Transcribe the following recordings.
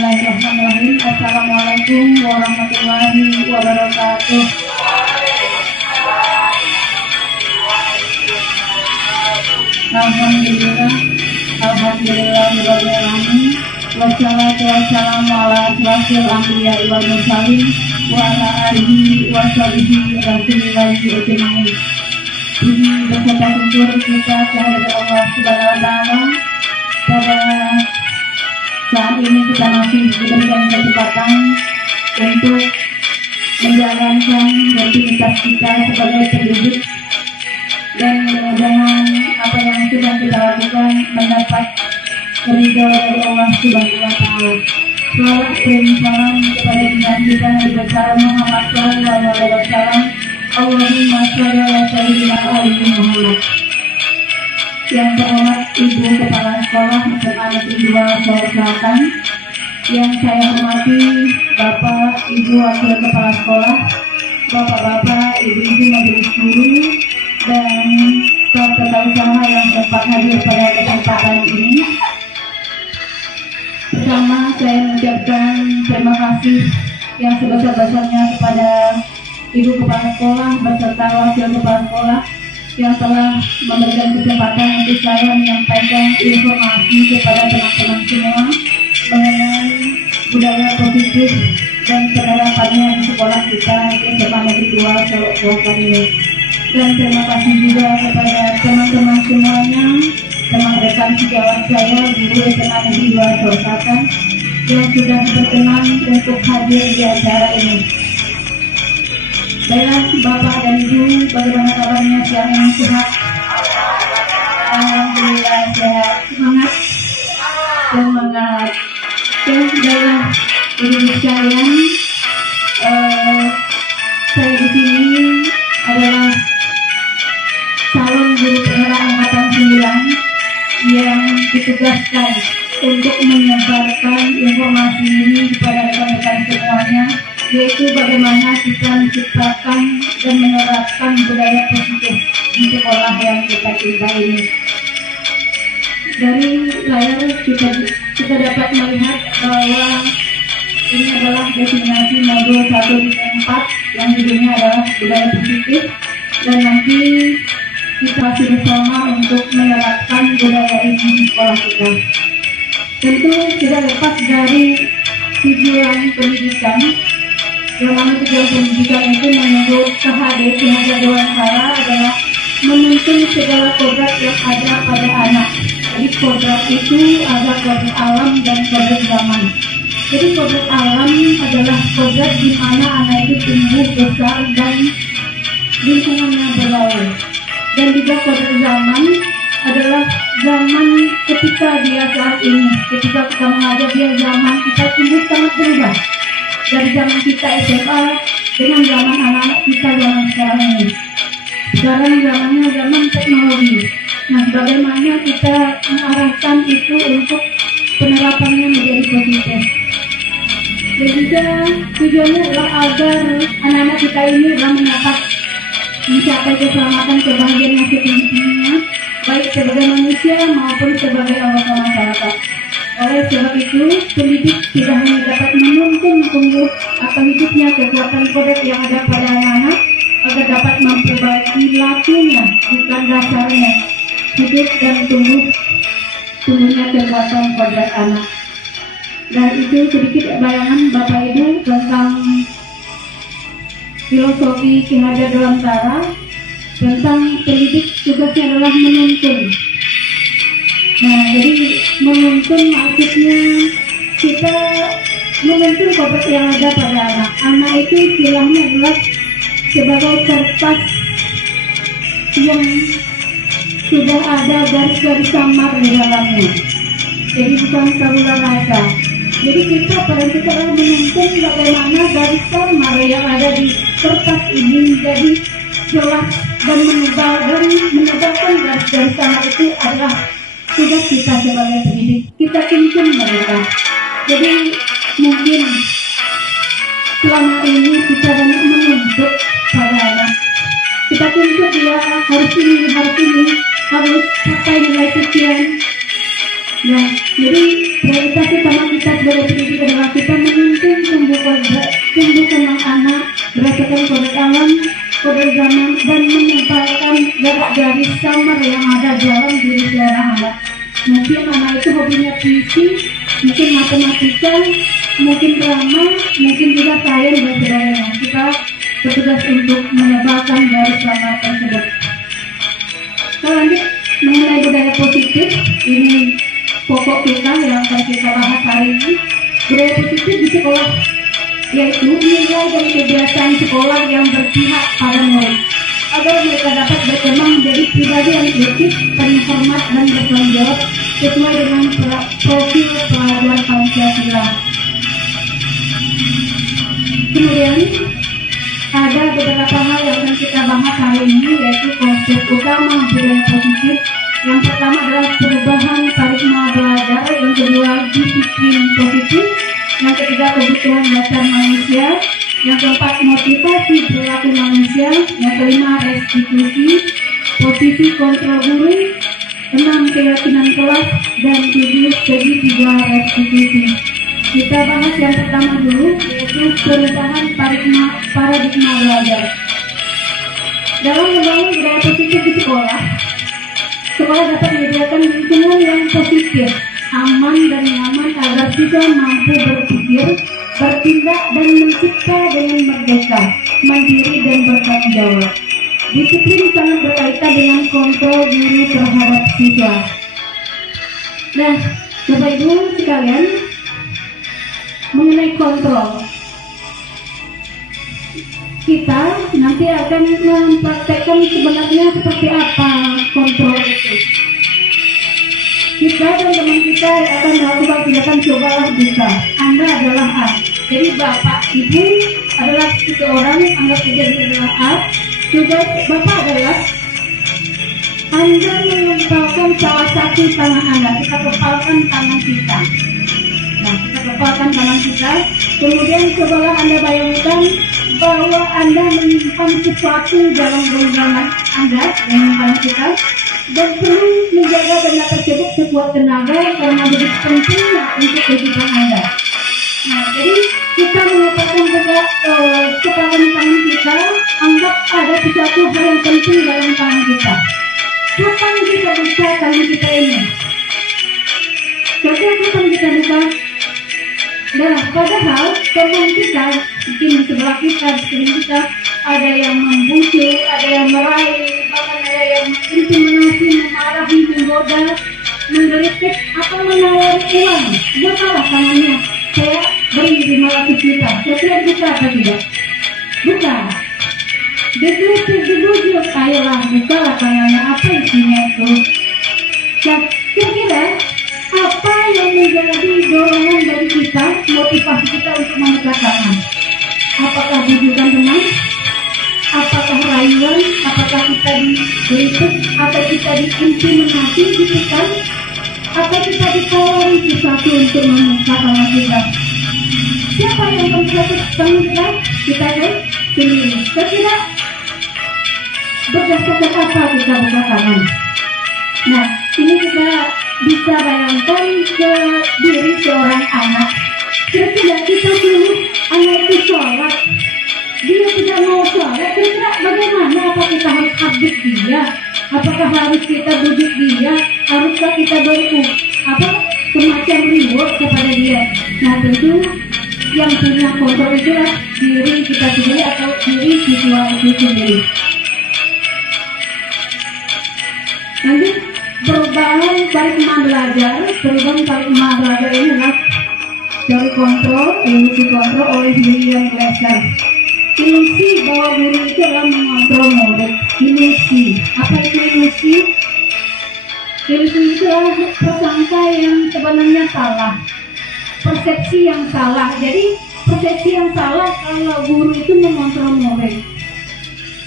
Bismillahirrahmanirrahim. Assalamualaikum warahmatullahi wabarakatuh. Alhamdulillah, alhamdulillahirrahmanirrahim. Wassalatu wassalamu ala asyrafil anbiya wal mursalin wa ala alihi wa sahbihi rasulillahi ajmain. Ini beserta syukur kita kehadirat Allah Subhanahu wa taala. Pada saat ini kita masih diberikan kesempatan untuk menjalankan rutinitas kita sebagai penduduk, dan mudah-mudahan apa yang sudah kita lakukan mendapat ridho dari Allah Subhanahu wa taala. Salawat dan salam kepada junjungan kita Nabi besar Muhammad sallallahu alaihi wasallam. Allahumma shalli ala sayyidina Muhammad. Yang terhormat Ibu Kepala Sekolah SMA Negeri 2 Sulawesi Selatan, yang saya hormati Bapak Ibu Wakil Kepala Sekolah, Bapak-bapak, Ibu-ibu majelis guru, dan peserta usaha yang sempat hadir pada kesempatan ini. Pertama, saya mengucapkan terima kasih yang sebesar-besarnya kepada Ibu Kepala Sekolah beserta Wakil Kepala Sekolah yang telah memberikan kesempatan untuk saya menyampaikan informasi kepada teman-teman semua mengenai budaya positif dan penerapannya di sekolah kita di SMA Negeri 2 Sulawesi Selatan ini. Dan terima kasih juga kepada teman-teman semuanya, teman rekan sejawat saya, guru SMA Negeri 2 Sulawesi Selatan yang sudah berkenan untuk hadir di acara ini. Baiklah Bapak dan Ibu, bagaimana kabarnya siang ini, sehat? Alhamdulillah sehat. Semangat. Baiklah Ibu sekalian, saya di sini adalah calon guru PNK angkatan 9 yang ditugaskan untuk menyebarkan informasi ini kepada rekan-rekan semuanya, yaitu bagaimana kita menciptakan dan menerapkan budaya positif di sekolah yang kita cintai ini. Dari layar kita dapat melihat bahwa ini adalah destinasi modul 1-4 yang judulnya adalah budaya positif, dan nanti kita masih bersama untuk menerapkan budaya ini di sekolah kita. Tentu tidak lepas dari tujuan pendidikan, yang mana tujuan pendidikan itu menurut Kihaja Dewantara adalah menuntun segala kodrat yang ada pada anak. Jadi kodrat itu ada kodrat alam dan kodrat zaman. Jadi kodrat alam adalah kodrat di mana anak itu tumbuh besar dan lingkungannya bergaul. Dan juga kodrat zaman adalah zaman ketika dia saat ini, ketika kita mengajar dia, zaman kita tumbuh sangat berubah dari zaman kita SMA dengan zaman anak-anak kita zaman sekarang ini. Sekarang zamannya zaman teknologi. Nah, bagaimana kita mengarahkan itu untuk penerapannya menjadi positif. Dan juga tujuannya adalah agar anak-anak kita ini adalah mencapai keselamatan, kebahagiaan yang setinggi-tingginya, baik sebagai manusia maupun sebagai anggota masyarakat. Oleh sebab itu, pendidik tidak hanya dapat menuntun tumbuh atau hidupnya kekuatan kodrat yang ada pada anak-anak, agar dapat memperbaiki lakunya, bukan dasarnya hidup dan tumbuhnya kekuatan kodrat anak. Dan itu sedikit bayangan Bapak Ibu tentang filosofi Kihaja Dewantara tentang pendidik tugasnya adalah menuntun. Nah, jadi menuntun maksudnya kita menuntun kodrat yang ada pada anak. Anak itu istilahnya adalah sebagai kertas yang sudah ada garis-garis samar di dalamnya. Jadi bukan tabula rasa. Jadi kita adalah menuntun bagaimana garis samar yang ada di kertas ini menjadi jelas dan menebarkan garis-garis samar itu adalah tugas kita sebagai pendidik. Kita tuntun mereka. Jadi mungkin selama ini kita banyak menuntut pada anak. Kita tuntut dia harus harus capai nilai sekian. Nah, jadi prioritas utama kita sebagai pendidik adalah pendidikan, mungkin drama, mungkin juga sains dan sebagainya. Kita bertugas untuk menyebarkan garis selama tersebut. Selanjutnya mengenai budaya positif, ini pokok kita yang akan kita bahas hari ini. Budaya positif di sekolah yaitu nilai dan kebiasaan sekolah yang berpihak pada murid agar mereka dapat berkembang menjadi pribadi yang etis, penuh hormat dan bertanggung jawab sesuai dengan profil pelajar Pancasila. Kemudian ada beberapa hal yang akan kita bahas hari ini, yaitu konsep utama budaya positif. Yang pertama adalah perubahan paradigma belajar, yang kedua disiplin positif, yang ketiga kebutuhan dasar manusia, yang keempat motivasi perilaku manusia, yang kelima restitusi, posisi kontrol guru, 6 keyakinan kelas, dan 7 segitiga restitusi. Kita bahas yang pertama dulu, yaitu perubahan paradigma belajar. Dalam membangun budaya positif di sekolah, sekolah dapat menyediakan lingkungan yang positif, aman dan nyaman agar siswa mampu berpikir, bertindak dan mencipta dengan merdeka, mandiri dan bertanggung jawab. Disiplin sangat berkaitan dengan kontrol guru terhadap siswa. Nah, Bapak Ibu sekalian, mengenai kontrol, kita nanti akan mempraktekkan sebenarnya seperti apa kontrol itu. Kita dan teman kita akan melakukan tindakan cobalah bisa. Anda adalah A. Jadi Bapak, Ibu adalah seseorang, anggap saja dia adalah A. Tugas Bapak adalah Anda mengepalkan salah satu tangan Anda. Kita kepalkan tangan kita. Nah, kita kepalkan tangan kita. Kemudian cobalah Anda bayangkan bahwa Anda menyimpan sesuatu dalam genggaman Anda dengan tangan kita, dan perlu menjaga benda tersebut sekuat tenaga karena begitu pentingnya untuk kehidupan Anda. Nah, jadi kita mengepalkan kepalkan tangan kita, anggap ada sesuatu hal yang penting dalam tangan kita. Kapan kita buka tangan kita ini? Setiap kapan kita buka? Nah, padahal teman kita, mungkin di sebelah kita, di sekeliling kita, ada yang membujuk, ada yang meraih, bahkan ada yang intimidasi, memarahi, menggoda, menggelitik, atau menawar uang. Buat apa tangannya? Saya beri 500 juta. Saya buka apa tidak? Buka. Dibujuk, ayolah bukalah tangannya. Apa isinya itu? Nah, kira-kira apa yang menjadi dorongan bagi kita, motivasi kita untuk mendekatkan? Apakah bujukan teman? Apakah rayuan? Apakah kita dikritik? Atau kita diintimidasi, ditekan? Atau kita ditawari sesuatu untuk mendekatkan kita? Siapa yang mendekatkan kita? Kita kan sendiri. Kira-kira berdasarkan apa kita buka tangan? Nah, ini kita bisa bayangkan ke diri seorang anak. Kira-kira kita suruh anak itu sholat, dia tidak mau sholat, kira-kira bagaimana? Apa kita harus habis dia? Apakah harus kita bujuk dia? Haruskah kita beri semacam reward kepada dia? Nah, tentu yang punya kontrol itulah diri kita sendiri atau diri siswa itu sendiri. Lanjut, perubahan paradigma belajar. Perubahan paradigma belajar ini adalah dari kontrol, ilusi kontrol oleh William Glasser. Ilusi bahwa guru itu adalah mengontrol murid. Ilusi. Apa itu ilusi? Ilusi itu adalah prasangka yang sebenarnya salah, persepsi yang salah. Jadi persepsi yang salah kalau guru itu mengontrol murid.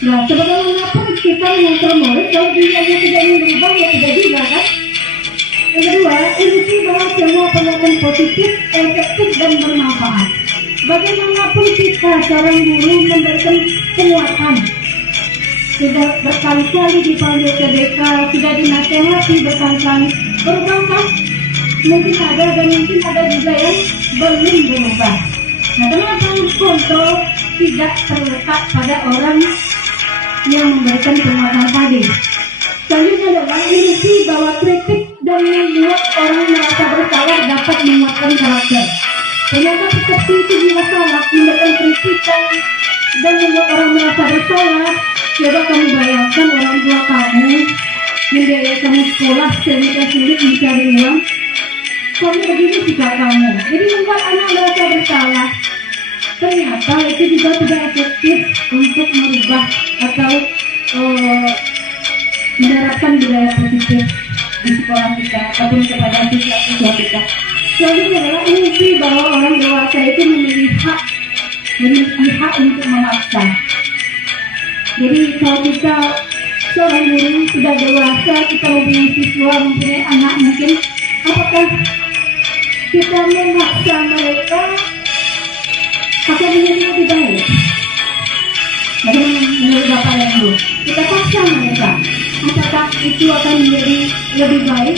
Nah, sebagaimana kita mengontrol murid, kalau dia tidak ingin berubah, ya tidak juga kan? Yang kedua, ilusi bahwa semua perbuatan positif, efektif dan bermanfaat. Bagaimanapun kita seorang guru memberikan penguatan, sudah berkali-kali dipanggil ke BK, sudah dinasehati berkali-kali, berubahkah? Mungkin ada dan mungkin ada juga yang belum berubah. Nah, teman-teman, kontrol tidak terletak pada orang yang memberikan penguatan tadi. Selanjutnya adalah ilusi bahwa kritik dan membuat orang merasa bersalah dapat menguatkan karakter. Ternyata persepsi itu juga salah, memberikan kritikan dan membuat orang merasa bersalah. Coba kamu bayangkan orang tua kamu membiayai kamu sekolah sehingga sulit mencari uang. Kamu begini sikap kamu, jadi membuat anak merasa bersalah. Ternyata itu juga tidak efektif untuk merubah atau menerapkan budaya positif di sekolah kita ataupun kepada siswa kita. Selanjutnya adalah ilusi bahwa orang dewasa itu memiliki hak untuk memaksa. Jadi kalau kita seorang guru sudah dewasa, kita mempunyai siswa, mempunyai anak mungkin, apakah kita memaksa mereka akan menjadi lebih baik? Bagaimana menurut Bapak dan Ibu? Kita paksa mereka, apakah itu akan menjadi lebih baik?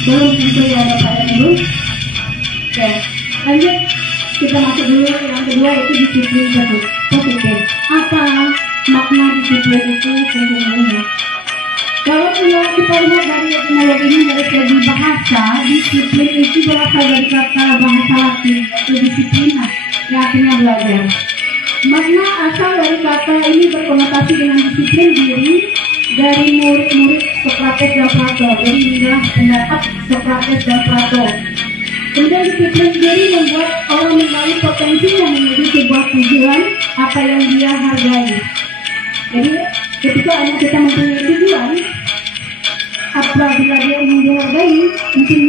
Belum tentu ya Bapak dan Ibu. Oke, lanjut kita masuk dulu yang kedua, yaitu disiplin positif. Apa makna disiplin itu sesungguhnya? Kalau kita lihat dari etimologinya, dari segi bahasa, disiplin itu berasal dari kata bahasa Latin, yaitu disiplina, yang artinya belajar. Makna asal dari kata ini berkonotasi dengan disiplin diri dari murid-murid Sokrates dan Plato. Jadi inilah pendapat Sokrates dan Plato. Kemudian disiplin diri membuat orang mengenali potensinya menjadi sebuah tujuan apa yang dia hargai. Jadi ketika anak kita mempunyai tujuan, apabila dia ingin dihargai, mungkin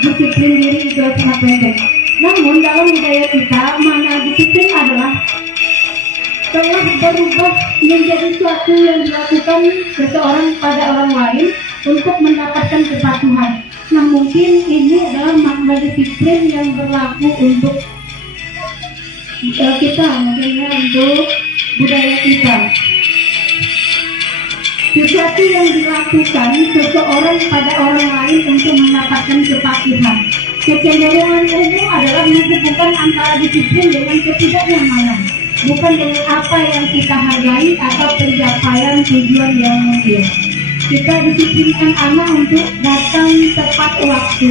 disiplin diri itu sangat penting. Namun dalam budaya kita, mana disiplin adalah telah berubah menjadi suatu yang dilakukan seseorang pada orang lain untuk mendapatkan kepatuhan. Nah, mungkin ini adalah makna disiplin yang berlaku untuk kita, mungkinnya untuk budaya kita. Sesuatu yang dilakukan seseorang pada orang lain untuk mendapatkan kepatuhan. Kecenderungan umum adalah menghubungkan antara disiplin dengan ketidaknyamanan, bukan dengan apa yang kita hargai atau pencapaian tujuan yang mulia. Kita disiplinkan anak untuk datang tepat waktu.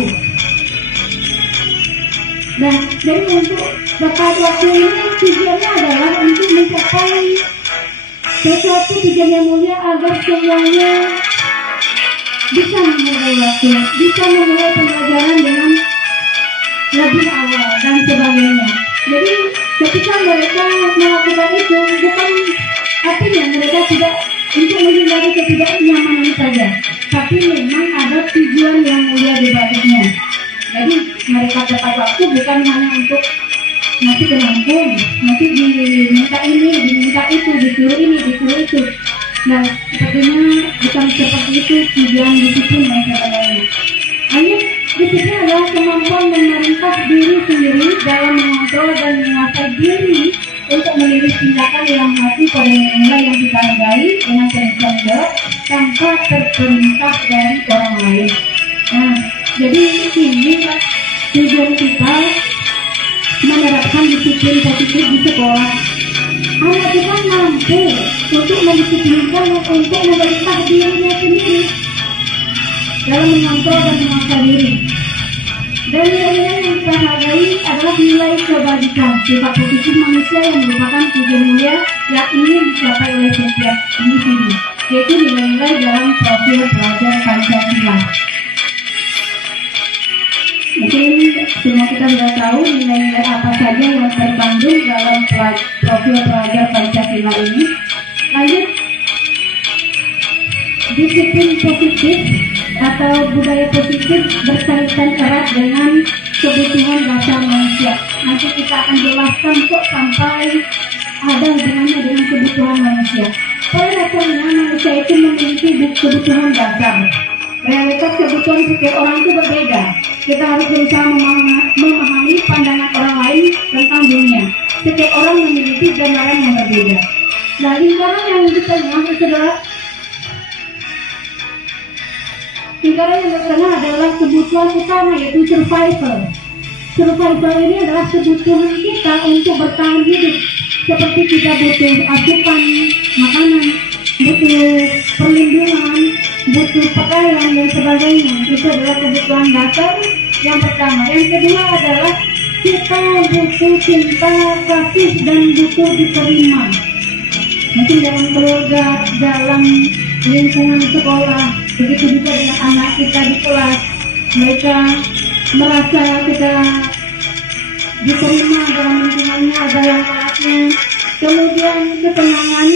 Nah, jadi untuk tepat waktu ini tujuannya adalah untuk mencapai sesuatu tujuan yang mulia agar semuanya bisa memulai waktu, bisa memulai pembelajaran dengan lebih awal dan sebagainya. Jadi ketika mereka melakukan itu, bukan artinya mereka tidak untuk menghindari ketidaknyamanan saja, tapi memang ada tujuan yang mulia di baliknya. Jadi mereka tepat waktu bukan hanya untuk nanti ke Lampung, nanti diminta ini, diminta itu, disuruh ini, disuruh itu. Nah, sepertinya bukan seperti itu tujuan disiplin dan sebagainya. Hanya disiplin adalah kemampuan memerintah diri sendiri dalam mengontrol dan menguasai diri untuk memilih tindakan yang mati pada nilai yang kita hargai dengan tanggung jawab tanpa terperintah dari orang lain. Nah, jadi ini tujuan kita menerapkan disiplin positif di sekolah. Anak kita mampu untuk mendisiplinkan untuk memerintah dirinya sendiri dalam mengontrol dan menguasai diri. Dan nilai-nilai yang kita hargai adalah nilai kebajikan, sifat positif manusia yang merupakan tujuan mulia yang ingin dicapai oleh setiap individu, yaitu nilai-nilai dalam profil pelajar Pancasila. Mungkin semua kita sudah tahu nilai-nilai apa saja yang terkandung dalam profil pelajar Pancasila ini. Lanjut, disiplin positif atau budaya positif berkaitan erat dengan kebutuhan dasar manusia. Nanti kita akan jelaskan kok sampai ada hubungannya dengan kebutuhan manusia. Pada dasarnya manusia itu memiliki kebutuhan dasar. Realitas kebutuhan setiap orang itu berbeda. Kita harus berusaha memahami pandangan orang lain tentang dunia. Setiap orang memiliki gambaran yang berbeda. Nah, lingkaran yang di tengah itu adalah adalah kebutuhan utama, yaitu survival. Survival ini adalah kebutuhan kita untuk bertahan hidup. Seperti kita butuh asupan, makanan, butuh perlindungan, butuh pakaian dan sebagainya. Itu adalah kebutuhan dasar yang pertama. Yang kedua adalah kita butuh cinta, kasih, dan butuh diterima. Mungkin dalam keluarga, dalam lingkungan sekolah, begitu juga dengan anak kita di kelas. Mereka merasa kita diterima dalam lingkungannya, dalam kelasnya. Kemudian ketenangan,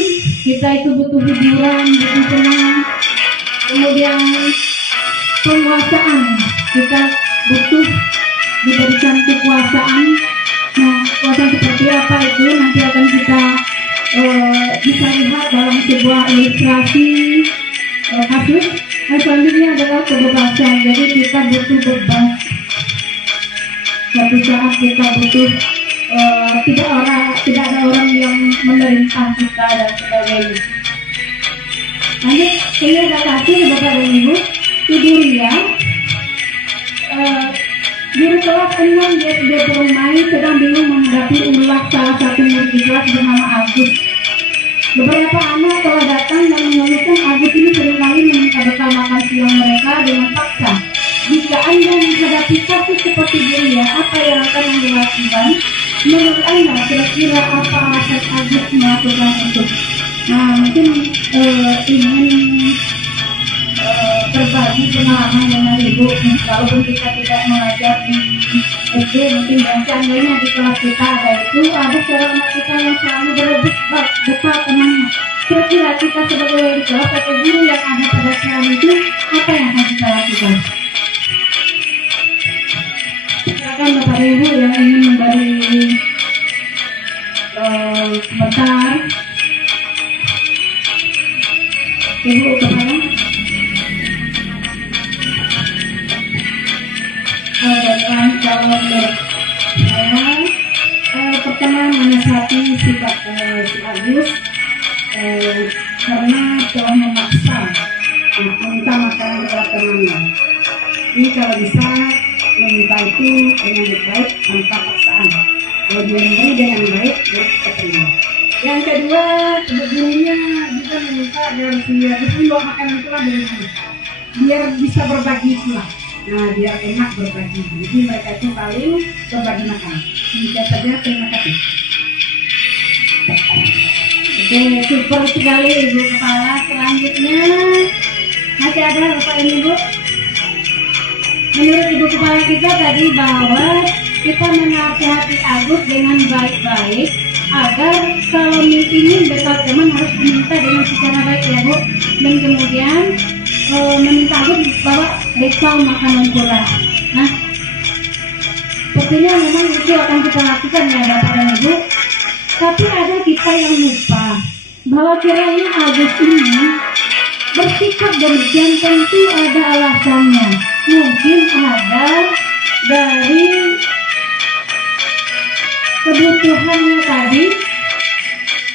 kita itu butuh hiburan, butuh tenang. Kemudian penguasaan, kita butuh diberikan kekuasaan. Nah, kekuasaan seperti apa itu nanti akan kita bisa lihat dalam sebuah ilustrasi kasus. Selanjutnya adalah kebebasan. Jadi kita butuh bebas. Suatu saat kita butuh tidak ada orang yang memerintah kita dan sebagainya. Lanjut, ini ada kasih Bapak dan Ibu. Ibu Ria, guru kelas 6 di SD Perumai sedang bingung menghadapi ulah salah satu murid di kelas bernama Agus. Beberapa anak telah datang dan mengeluhkan Agus ini seringkali meminta bekal makan siang mereka dengan paksa. Jika Anda menghadapi kasus seperti Ria, apa yang akan Anda lakukan? Menurut Anda, kira-kira apa alasan Agus melakukan itu? Nah, mungkin ingin berbagi pengalaman dengan Ibu. Walaupun kita tidak mengajar di SD, mungkin dan seandainya di kelas kita ada seorang anak kita yang selalu berebut bekal temannya. Kira-kira kita sebagai wali kelas atau guru yang ada pada saat itu, apa yang akan kita lakukan? Silakan Bapak Ibu yang ingin memberi komentar. Ibu kepala. Kalau saya pertama menasihati sikap si Agus karena telah memaksa meminta makanan kepada temannya. Ini kalau bisa meminta itu dengan baik tanpa paksaan. Kalau dia memberi dengan baik, ya kita terima. Yang kedua, gurunya juga meminta agar si Agus membawa makanan pula dari rumah, biar bisa berbagi pula. Nah, biar enak berbagi. Jadi mereka itu paling berbagi makan. Demikian saja, terima kasih. Oke, super sekali Ibu Kepala. Selanjutnya masih ada Bapak dan Ibu. Menurut Ibu Kepala kita tadi bahwa kita menasihati Agus dengan baik-baik agar kalau ingin bekal teman harus diminta dengan secara baik ya Bu. Dan kemudian meminta Agus bawa bekal makanan pula. Nah, sepertinya memang itu akan kita lakukan ya Bapak dan Ibu. Tapi ada kita yang lupa bahwa kiranya Agus ini bersikap demikian tentu ada alasannya. Mungkin ada dari kebutuhannya tadi,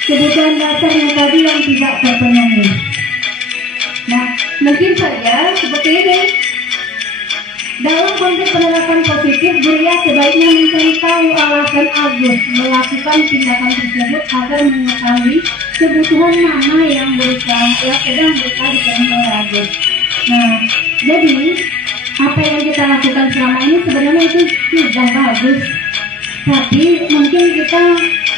kebutuhan dasarnya tadi yang tidak terpenuhi. Nah, mungkin saja seperti ini. Dalam konteks penerapan positif, Ria sebaiknya mencari tahu alasan Agus melakukan tindakan tersebut agar mengetahui kebutuhan mana yang sedang berusaha dipenuhi oleh Agus. Nah, jadi apa yang kita lakukan selama ini sebenarnya itu sudah bagus, tapi mungkin kita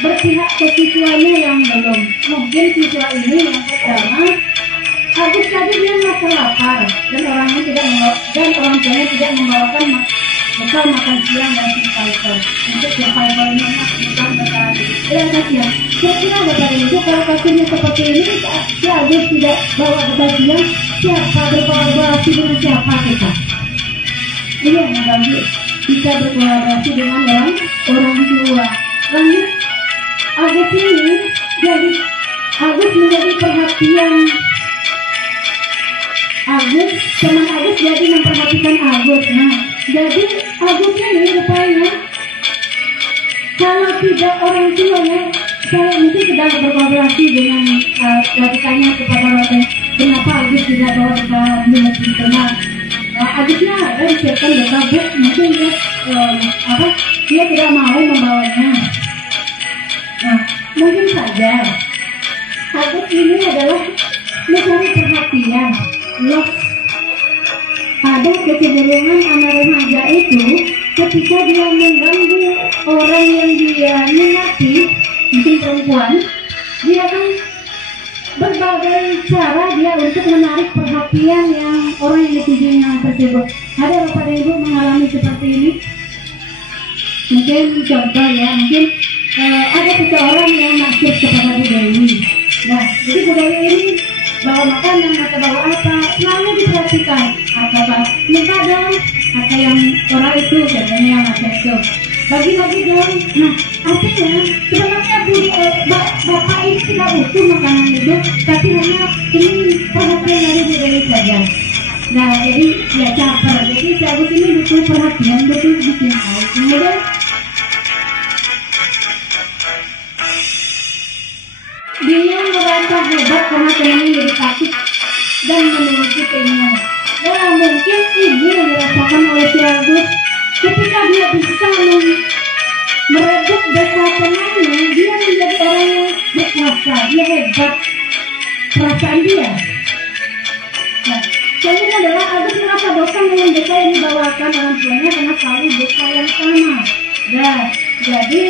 berpihak ke siswanya yang belum. Mungkin siswa ini yang pertama, Agus tadi dia merasa lapar dan orang tuanya tidak membawakan bekal makan siang dan survival. Untuk survivalnya bukan bekal. Tidak kasihan. Kira-kira Bapak Ibu kalau kasusnya seperti ini, si Agus tidak bawa bekal siang, siapa berkolaborasi dengan siapa kita? Iya, bagi bisa berkolaborasi dengan orang tua. Lanjut, Agus menjadi perhatian. Teman Agus jadi memperhatikan Agus. Nah, jadi Agusnya ini rupanya kalau tidak orang tuanya, saya mungkin sedang berkolaborasi dengan tanya kepada orang kenapa Agus tidak bawa bekal di tengah. Agusnya ada disiapkan bekal, mungkin dia tidak mau membawanya. Nah, mungkin saja Agus ini adalah mencari perhatian. Loh, ada kecenderungan anak remaja itu ketika dia mengganggu orang yang dia minati, mungkin perempuan, dia kan berbagai cara dia untuk menarik perhatian yang orang yang ditujunya tersebut. Ada Bapak dan Ibu mengalami seperti ini? Mungkin contoh ya, mungkin ada seseorang yang maksud kepada Bu Dewi. Nah, jadi Bu Dewi ini bawa makanan atau bawa apa, selalu diperhatikan. Apa minta dong, atau yang orang itu biasanya yang macam itu. Bagi-bagi dong. Nah, artinya sebenarnya bapak ini tidak butuh makanan itu, tapi hanya ingin perhatian dari Bu Dewi saja. Nah, jadi ya caper. Jadi si Agus ini butuh perhatian, butuh dicintai. Kemudian dia merasa hebat karena temannya jadi takut dan memiliki keinginan. Nah, mungkin ini yang dirasakan oleh si Agus ketika dia bisa merebut dosa temannya, dia menjadi orang yang berkuasa, dia hebat perasaan dia. Nah, selanjutnya adalah Agus merasa bosan dengan dosa yang dibawakan orang tuanya karena selalu dosa yang sama. Nah, jadi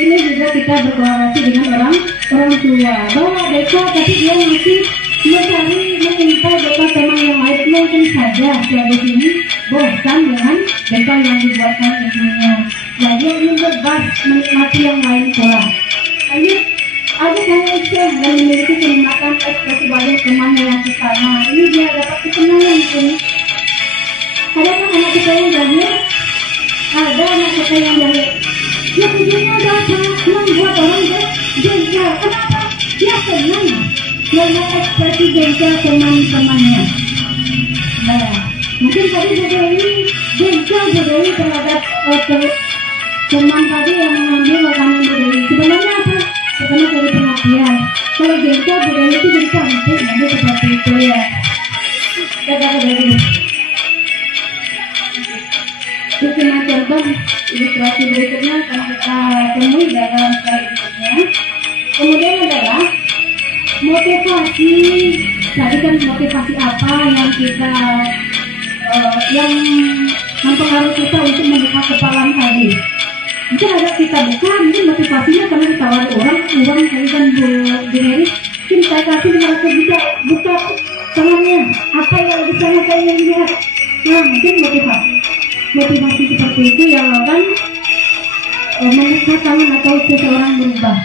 ini juga kita berkolaborasi dengan orang tua bahwa dosa tapi dia masih mencari mengintai dosa teman yang lain. Mungkin saja Agus ini bosan dengan dosa yang dibuatkan ibunya. Nah, dia ingin bebas menikmati yang lain pula. Lanjut, Agus hanya iseng dan memiliki kenikmatan ekspresi wajah temannya yang sesama. Ini dia dapat ketenangan di sini. Adakah anak kita yang jahil? Ada anak kita yang jahil. Ya, tujuannya dapat membuat orang jengkel. Kenapa? Dia senang melihat ekspresi jengkel teman-temannya. Nah, mungkin tadi Bu Dewi jengkel Bu Dewi terhadap teman tadi yang mengambil makanan Bu Dewi. Sebenarnya apa? Pertama dari perhatian. Kalau jengkel Bu Dewi itu jadi cantik, nanti seperti itu ya. Dadah Bu Dewi. Itu cuma contoh ilustrasi berikutnya akan kita temui dalam slide berikutnya. Kemudian adalah motivasi. Tadi kan motivasi apa yang kita yang mempengaruhi kita untuk membuka kepala tadi. Mungkin ada kita buka, mungkin motivasinya karena ditawari orang tadi kan Bu Mary, mungkin saya kasih 500 juta, buka tangannya, apa yang di sana saya ingin lihat. Nah, mungkin motivasi seperti itu yang akan menekan tangan atau seseorang berubah.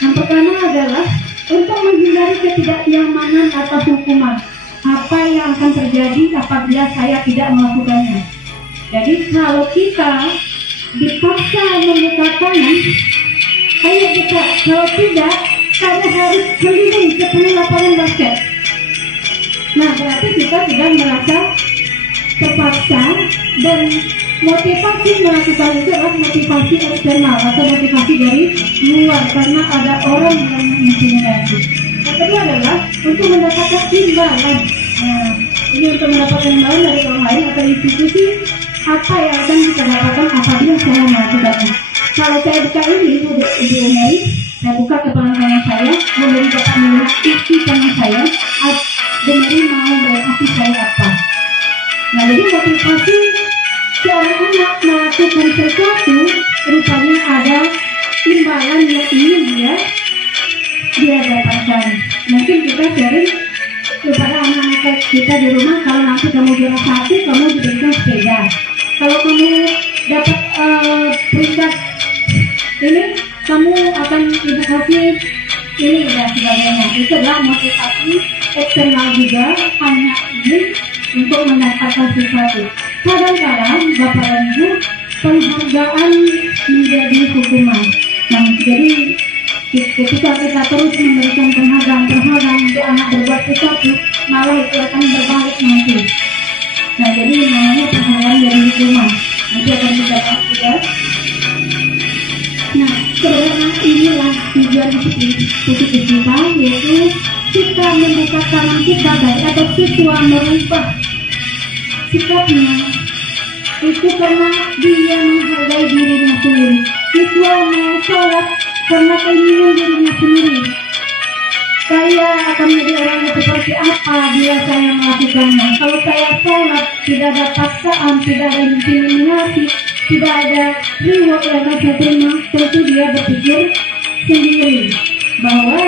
Yang pertama adalah untuk menghindari ketidaknyamanan atas hukuman. Apa yang akan terjadi apabila saya tidak melakukannya? Jadi kalau kita dipaksa membuka tangan, ayo buka. Kalau tidak, kamu harus keliling 10 lapangan basket. Nah, berarti kita sudah merasa terpaksa, dan motivasi melakukan itu adalah motivasi eksternal atau motivasi dari luar karena ada orang yang mengintimidasi. Yang kedua adalah untuk mendapatkan imbalan. Nah, ini untuk mendapatkan imbalan dari orang lain atau institusi. Apa yang akan kita dapatkan apabila saya melakukannya? Kalau saya buka ini, Ibu Mary, saya buka kepala tangan saya, memberi dapat melihat isi tangan saya, Bu Mary mau kasih saya apa? Nah, jadi motivasi seorang anak melakukan sesuatu rupanya ada imbalan yang ingin dia dapatkan. Mungkin kita sharing kepada anak-anak kita di rumah, kalau nanti kamu juara 1, kamu diberikan sepeda. Kalau kamu dapat peringkat ini, kamu akan ibu kasih ini dan sebagainya. Itu adalah motivasi eksternal juga, hanya ingin untuk mendapatkan sesuatu. Kadang-kadang Bapak dan Ibu, penghargaan menjadi hukuman. Nah, jadi ketika kita terus memberikan penghargaan untuk anak berbuat sesuatu, malah itu akan berbalik nanti. Nah, jadi namanya penghargaan dari hukuman. Nanti akan kita bahas juga. Nah, sebenarnya inilah tujuan titik kita, yaitu kita membuka tangan kita dari atau siswa merubah sikapnya itu karena dia menghargai dirinya sendiri. Siswa mau sholat karena keinginan dirinya sendiri. Saya akan menjadi orang yang seperti apa bila saya melakukannya. Kalau saya sholat, tidak ada paksaan, tidak ada intimidasi, tidak ada reward yang saya terima, tentu dia berpikir sendiri bahwa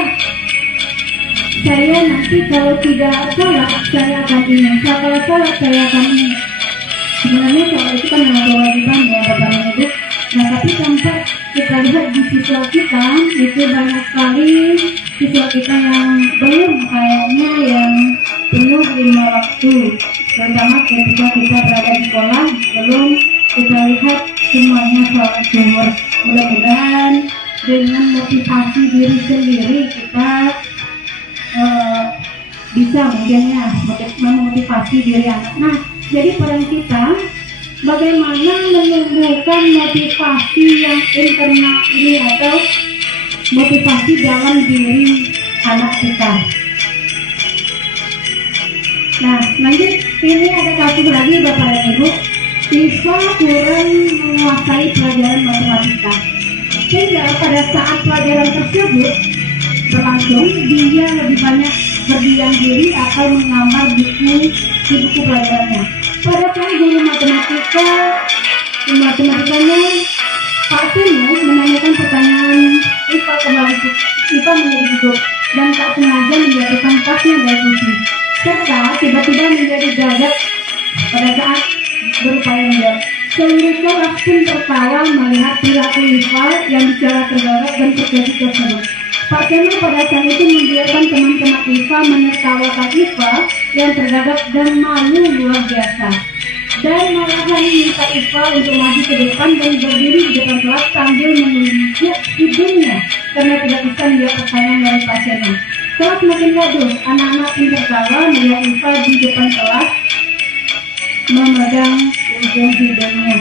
saya nanti kalau tidak sholat, saya akan ingin. Kalau sholat, saya akan ingin. Sebenarnya sholat itu kan adalah kewajiban ya Bapak dan Ibu. Nah, tapi sampai kita lihat di siswa kita, itu banyak sekali siswa kita yang belum kayaknya yang penuh lima waktu. Terutama ketika kita berada di sekolah, belum kita lihat semuanya sholat zuhur. Mudah-mudahan dengan motivasi diri sendiri kita bisa mungkin ya memotivasi diri anak. Nah, jadi peran kita bagaimana menumbuhkan motivasi yang internal ini atau motivasi dalam diri anak kita. Nah, lanjut ini ada kasus lagi Bapak dan Ibu. Siswa kurang menguasai pelajaran matematika, sehingga pada saat pelajaran tersebut berlangsung, dia lebih banyak berdiam diri atau menggambar di buku pelajarannya. Pada saat guru matematikanya Pak Sino menanyakan pertanyaan IPA kembali, IPA menjadi gugup dan tak sengaja menjatuhkan tasnya dari kursi, serta tiba-tiba menjadi gagap pada saat berupaya menjawab. Seluruh kelas pun tertawa melihat perilaku IPA yang bicara tergagap dan terjadi tersebut. Pak Seno pada saat itu membiarkan teman-teman IPA menertawakan IPA yang tergagap dan malu luar biasa. Dan malahan minta IPA untuk maju ke depan dan berdiri di depan kelas sambil menunjuk hidungnya karena tidak bisa melihat pertanyaan dari Pak Seno. Kelas makin gaduh, anak-anak pun tertawa melihat IPA di depan kelas memegang ujung hidungnya.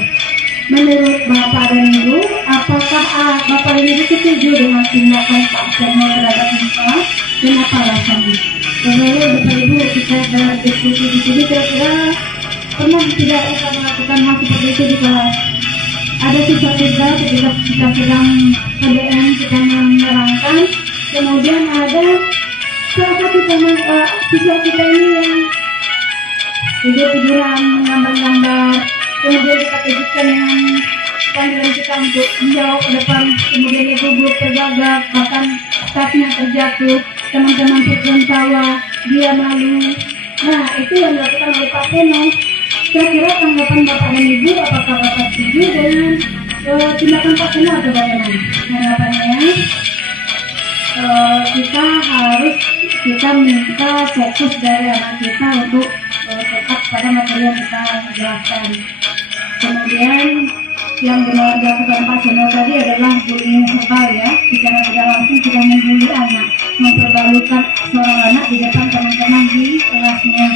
Menurut Bapak dan Ibu, apakah Bapak dan Ibu setuju dengan tindakan Pak Seno terhadap IPA dan apa alasannya? Lalu Bapak Ibu kita dalam diskusi di sini kira-kira pernah tidak kita melakukan hal seperti itu di kelas? Ada siswa kita ketika kita sedang PDM kita menerangkan, kemudian ada salah satu teman siswa kita ini yang tidur-tiduran menggambar-gambar, kemudian kita kejutkan dengan panggilan kita untuk menjawab ke depan, kemudian dia gugup tergagap, bahkan tasnya terjatuh, teman-teman tertawa, dia malu. Nah, itu yang dilakukan oleh Pak Seno. Kira-kira tanggapan Bapak dan Ibu, apakah Bapak setuju dengan tindakan Pak Seno atau bagaimana? Tanggapannya, kita minta fokus dari anak kita untuk tetap pada materi yang kita jelaskan. Kemudian yang dilakukan Pak Seno tadi adalah bullying verbal ya, secara tidak langsung sudah membuli anak, memperbalukan seorang anak di depan teman-teman di kelasnya.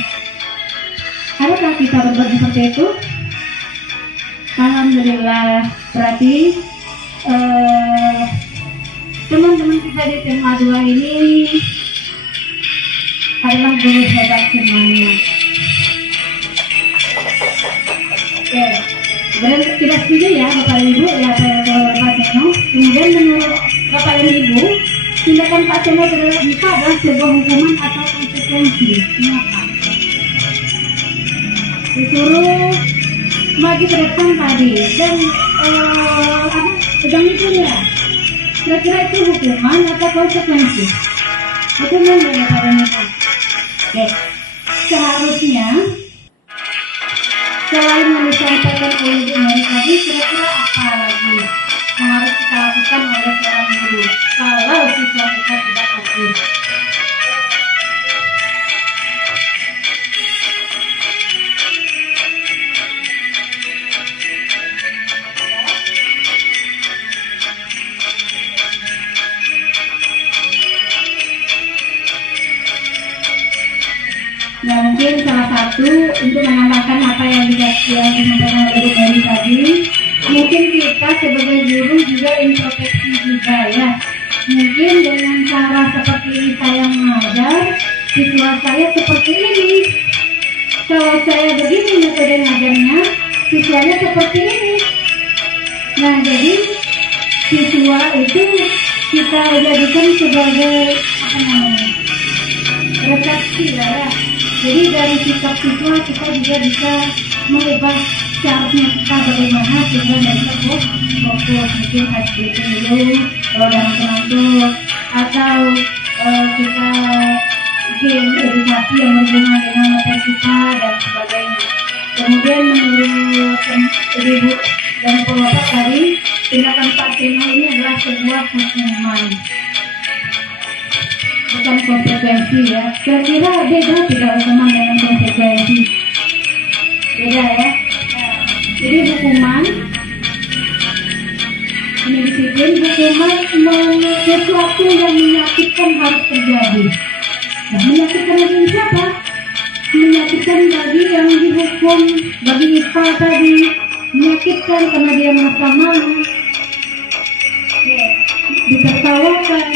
Adakah kita berbuat seperti itu? Alhamdulillah. Berarti teman-teman kita di SMA 2 ini adalah guru hebat semuanya. Oke, kemudian tidak setuju ya Bapak Ibu ya apa yang dilakukan Pak Seno. Kemudian menurut Bapak dan Ibu, tindakan Pak Seno terhadap kita adalah sebuah hukuman atau konsekuensi. Kenapa? Disuruh maju ke depan tadi dan ada pegang itu ya. Kira-kira itu hukuman atau konsekuensi? Hukuman ya Bapak dan Ibu. Oke, seharusnya selain yang disampaikan oleh Ibu Mary tadi, kira-kira apa lagi yang harus kita lakukan oleh seorang guru kalau siswa kita tidak fokus? Ya mungkin salah satu untuk menambahkan apa yang disampaikan oleh Ibu Mary tadi, mungkin kita sebagai guru juga introspeksi juga ya. Mungkin dengan cara seperti ini saya mengajar, siswa saya seperti ini. Kalau saya begini metode ngajarnya, siswanya seperti ini. Nah jadi siswa itu kita jadikan sebagai apa namanya, refleksi lah ya. Jadi dari sikap siswa kita juga bisa mengubah caranya kita bagaimana sehingga mereka fokus mungkin hasil dulu dan penonton atau kita game edukasi yang berhubungan dengan matematika dan sebagainya. Kemudian menurut Ibu dan Bapak tadi, tindakan Pak Tino ini adalah sebuah hukuman, bukan konsekuensi ya. Saya kira beda tidak hukuman dengan konsekuensi, beda ya. Jadi hukuman, disiplin, hukuman sesuatu yang menyakitkan harus terjadi. Nah, menyakitkan bagi siapa? Menyakitkan bagi yang dihukum, bagi IPA tadi, menyakitkan karena dia merasa malu, ya, ditertawakan,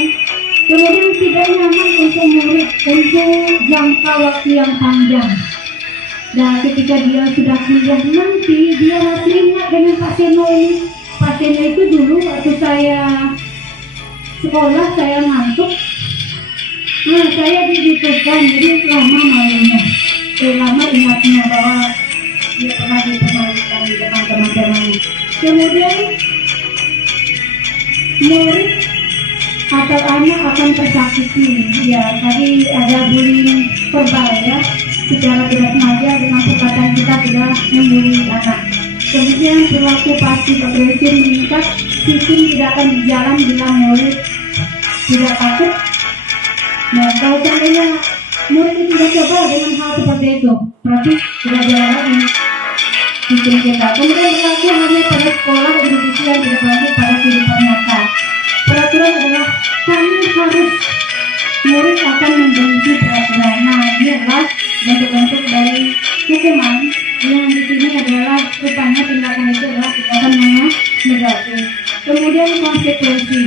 kemudian tidak nyaman untuk murid untuk jangka waktu yang panjang. Dan ketika dia sudah kuliah nanti, dia masih ingat dengan Pak Seno ini. Pak Seno itu dulu waktu saya sekolah, saya ngantuk. Nah, saya dibutuhkan, jadi lama malunya. Lama ingatnya bahwa dia pernah dipermalukan di depan teman-temannya. Kemudian murid atau anak akan tersakiti. Ya, tadi ada bullying verbal ya. Secara tidak sengaja dengan perkataan kita tidak membuli anak. Kemudian perilaku pasif agresif meningkat, sistem tidak akan berjalan bila murid tidak takut. Nah, kalau seandainya murid itu tidak coba dengan hal seperti itu, berarti tidak jalan lagi sistem kita. Kemudian berlaku hanya pada sekolah dan pendidikan, tidak berlaku pada kehidupan nyata. Peraturan adalah kami harus, murid akan membenci peraturan. Nah, ini adalah bentuk-bentuk dari hukuman yang di sini adalah rupanya tindakan itu adalah tindakan negatif. Kemudian konsekuensi,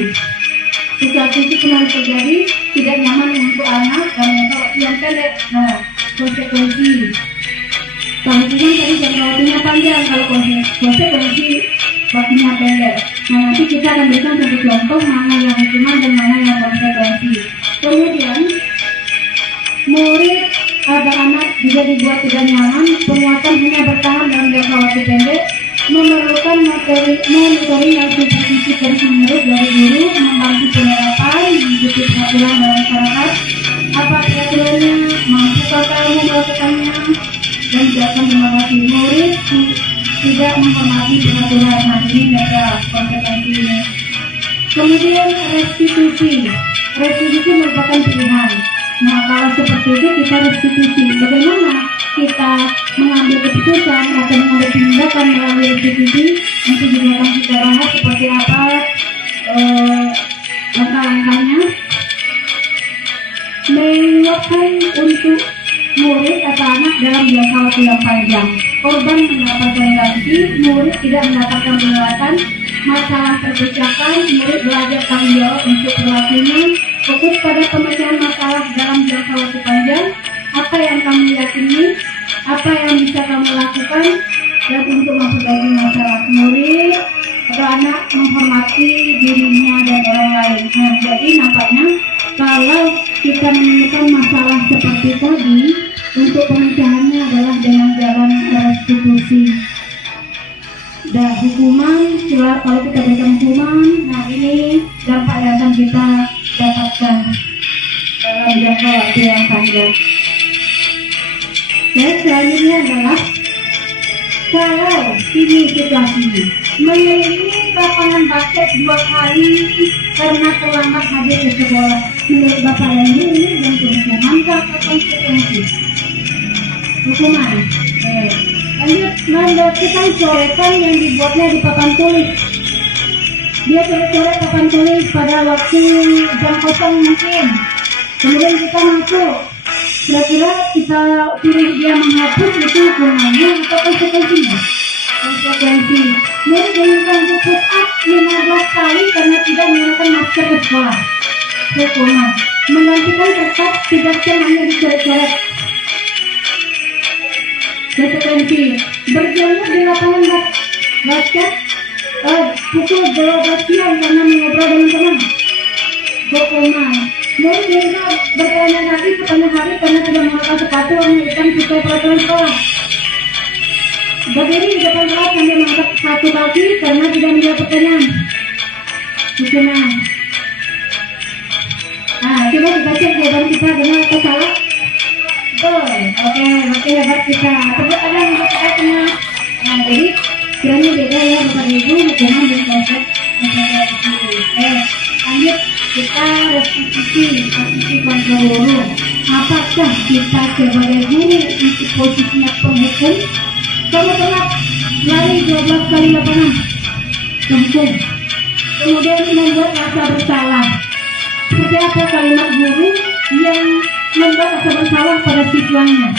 sesuatu itu pernah terjadi tidak nyaman untuk anak dan waktu yang pendek. Nah, konsekuensi, kalau hukuman tadi jangka waktunya panjang, kalau konsekuensi waktunya pendek. Nah, nanti kita akan berikan satu contoh mana yang hukuman dan mana yang konsekuensi. Kemudian murid atau anak juga dibuat tidak nyaman, penguatan hanya bertahan dalam jangka waktu pendek, memerlukan monitoring dan supervisi terus-menerus dari guru, membantu penerapan, mengikuti peraturan dalam masyarakat, apa peraturannya, mampukah kamu melakukannya, dan jangan mengawasi murid tidak menghormati peraturan. Nah, ini ada konsekuensi ini. Kemudian restitusi merupakan pilihan. Nah, kalau seperti itu kita restitusi. Bagaimana kita mengambil keputusan atau mengambil tindakan melalui restitusi? Nanti juga akan kita bahas seperti apa langkah-langkahnya. Menyuapkan untuk murid atau anak dalam jangka waktu yang panjang. Korban mendapatkan ganti, murid tidak mendapatkan perawatan. Masalah terpecahkan, murid belajar tanggung jawab untuk perilakunya. Fokus pada pemecahan masalah dalam jangka waktu panjang. Apa yang kamu yakini, apa yang bisa kamu lakukan, dan untuk memperbaiki masalah. Murid atau anak menghormati dirinya dan orang lain. Nah, jadi nampaknya kalau kita menemukan masalah seperti tadi, untuk pemecahannya adalah dengan jalan restitusi. Dan hukuman, kalau kita berikan hukuman, nah ini dampak yang akan kita dapatkan dalam jangka waktu yang panjang. Dan selanjutnya adalah kalau ini situasinya mengelilingi lapangan basket 2 kali karena terlambat hadir ke sekolah. Menurut Bapak dan Ibu, ini bentuk hukuman atau konsekuensi? Hukuman. Lanjut, membersihkan coretan yang dibuatnya di papan tulis. Dia coret-coret papan tulis pada waktu jam kosong mungkin. Kemudian kita masuk. Kira-kira kita suruh dia menghapus, itu hukumannya atau konsekuensinya? Konsekuensi. Murid diminta untuk push up 15 kali karena tidak menggunakan masker ke sekolah. Hukuman. Menggantikan kertas 3 jam hanya dicoret-coret. Konsekuensi. Berjemur di lapangan basket pukul 12 siang karena mengobrol dengan teman. hukuman. Murid-muridnya bertanya lagi sepanjang hari karena tidak menggunakan sepatu warna hitam sesuai peraturan sekolah. Berdiri di depan kelas sambil mengangkat satu kaki karena tidak menjawab pertanyaan. Hukuman. Nah, coba dibaca jawaban kita benar atau salah. Betul. Oke, hebat kita. Tepuk tangan untuk kita semua. Nah, jadi kiranya beda ya Bapak Ibu, hukuman dan konsep lanjut kita posisi kontrol guru. Apakah kita sebagai guru untuk posisinya penghukum? Kamu telah lari 12 kali lapangan penghukum, kemudian membuat rasa bersalah. Seperti apa kalimat guru yang membuat rasa bersalah pada siswanya?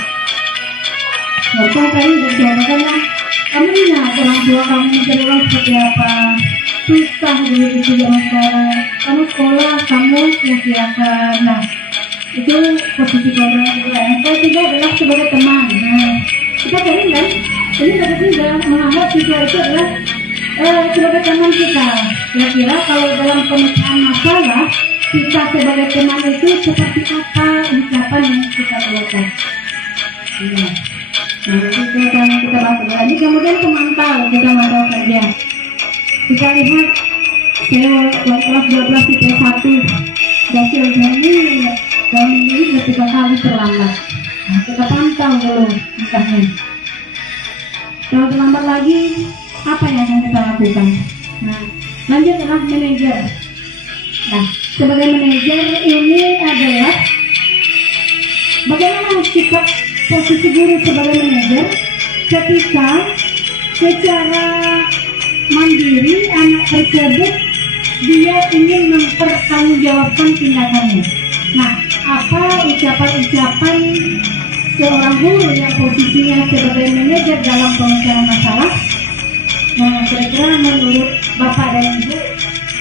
Bapak tadi sudah jawabannya. Kamu ingat orang tua kamu mencari uang seperti apa? Susah dulu itu zaman sekarang. Kamu sekolah, kamu sia-siakan. Nah, itu posisi kontrol kedua. Yang ketiga adalah sebagai teman. Nah, kita sering kan? Ini sebetulnya menganggap siswa itu adalah sebagai teman kita. Kira-kira kalau dalam pemecahan masalah, kita sebagai teman itu seperti apa ucapan yang kita keluarkan? Nah, itu yang kita bahas lagi. Kemudian pemantau, kita mantau saja. Kita lihat saya kelas 12 tipe 1 hasil ini dalam minggu ini sudah 3 kali terlambat. Nah, kita pantau dulu entahnya. Kalau terlambat lagi, apa yang akan kita lakukan? Nah, lanjut adalah manajer. Nah, sebagai manajer ini adalah bagaimana sikap posisi guru sebagai manajer ketika secara mandiri anak tersebut dia ingin mempertanggungjawabkan tindakannya. Nah, apa ucapan-ucapan seorang guru yang posisinya sebagai manajer dalam pemecahan masalah? Nah, kira-kira menurut Bapak dan Ibu,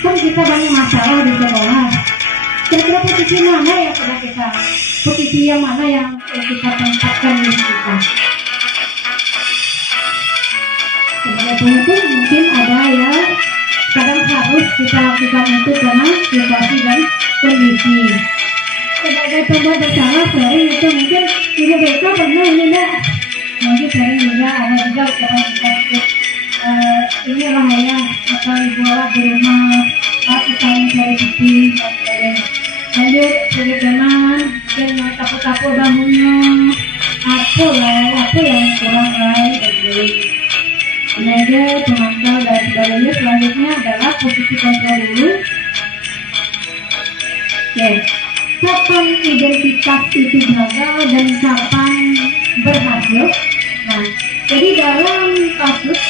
kan kita banyak masalah di sekolah. Kira-kira posisi mana yang sudah kita, posisi yang mana yang kita tempatkan di kita? Sebagai penghukum mungkin ada ya, kadang harus kita lakukan itu karena situasi dan kondisi. Sebagai pembuat bersalah sering itu mungkin Ibu BK pernah ini enggak? Mungkin sering juga ada juga ucapan ini lah ya, atau ibu di rumah aku sayang cari bukti dan sebagainya. Lanjut sebagai teman dan tapu-tapu bahunya apa yang kurang baik dari meja pemantau dan sebagainya. Selanjutnya adalah posisi kontrol dulu. Oke, kapan identitas itu gagal dan kapan berhasil? Nah, jadi dalam kasus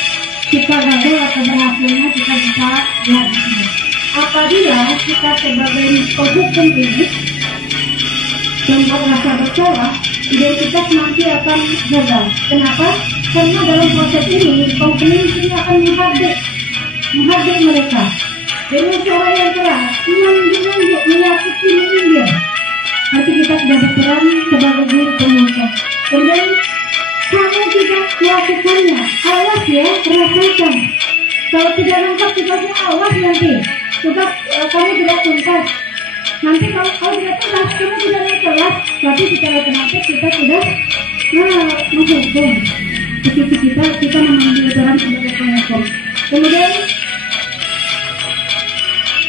kita gagal atau berhasilnya kita bisa lihat di sini. Apabila kita sebagai penghukum ini membuat rasa bersalah, identitas nanti akan gagal. Kenapa? Karena dalam proses ini pemimpin akan menghardik mereka dengan cara yang keras, menunjuk, menyakiti dia. Nanti kita sudah berperan sebagai guru penghukum. Kemudian kamu tidak melakukannya, awas ya, rasakan. Kalau tidak lengkap tugasnya, awas nanti. Tugas kamu tidak tuntas. Nanti kalau tidak tuntas, kamu tidak naik kelas. Tapi secara otomatis kita sudah menghukum. Posisi kita mengambil peran sebagai penghukum. Kemudian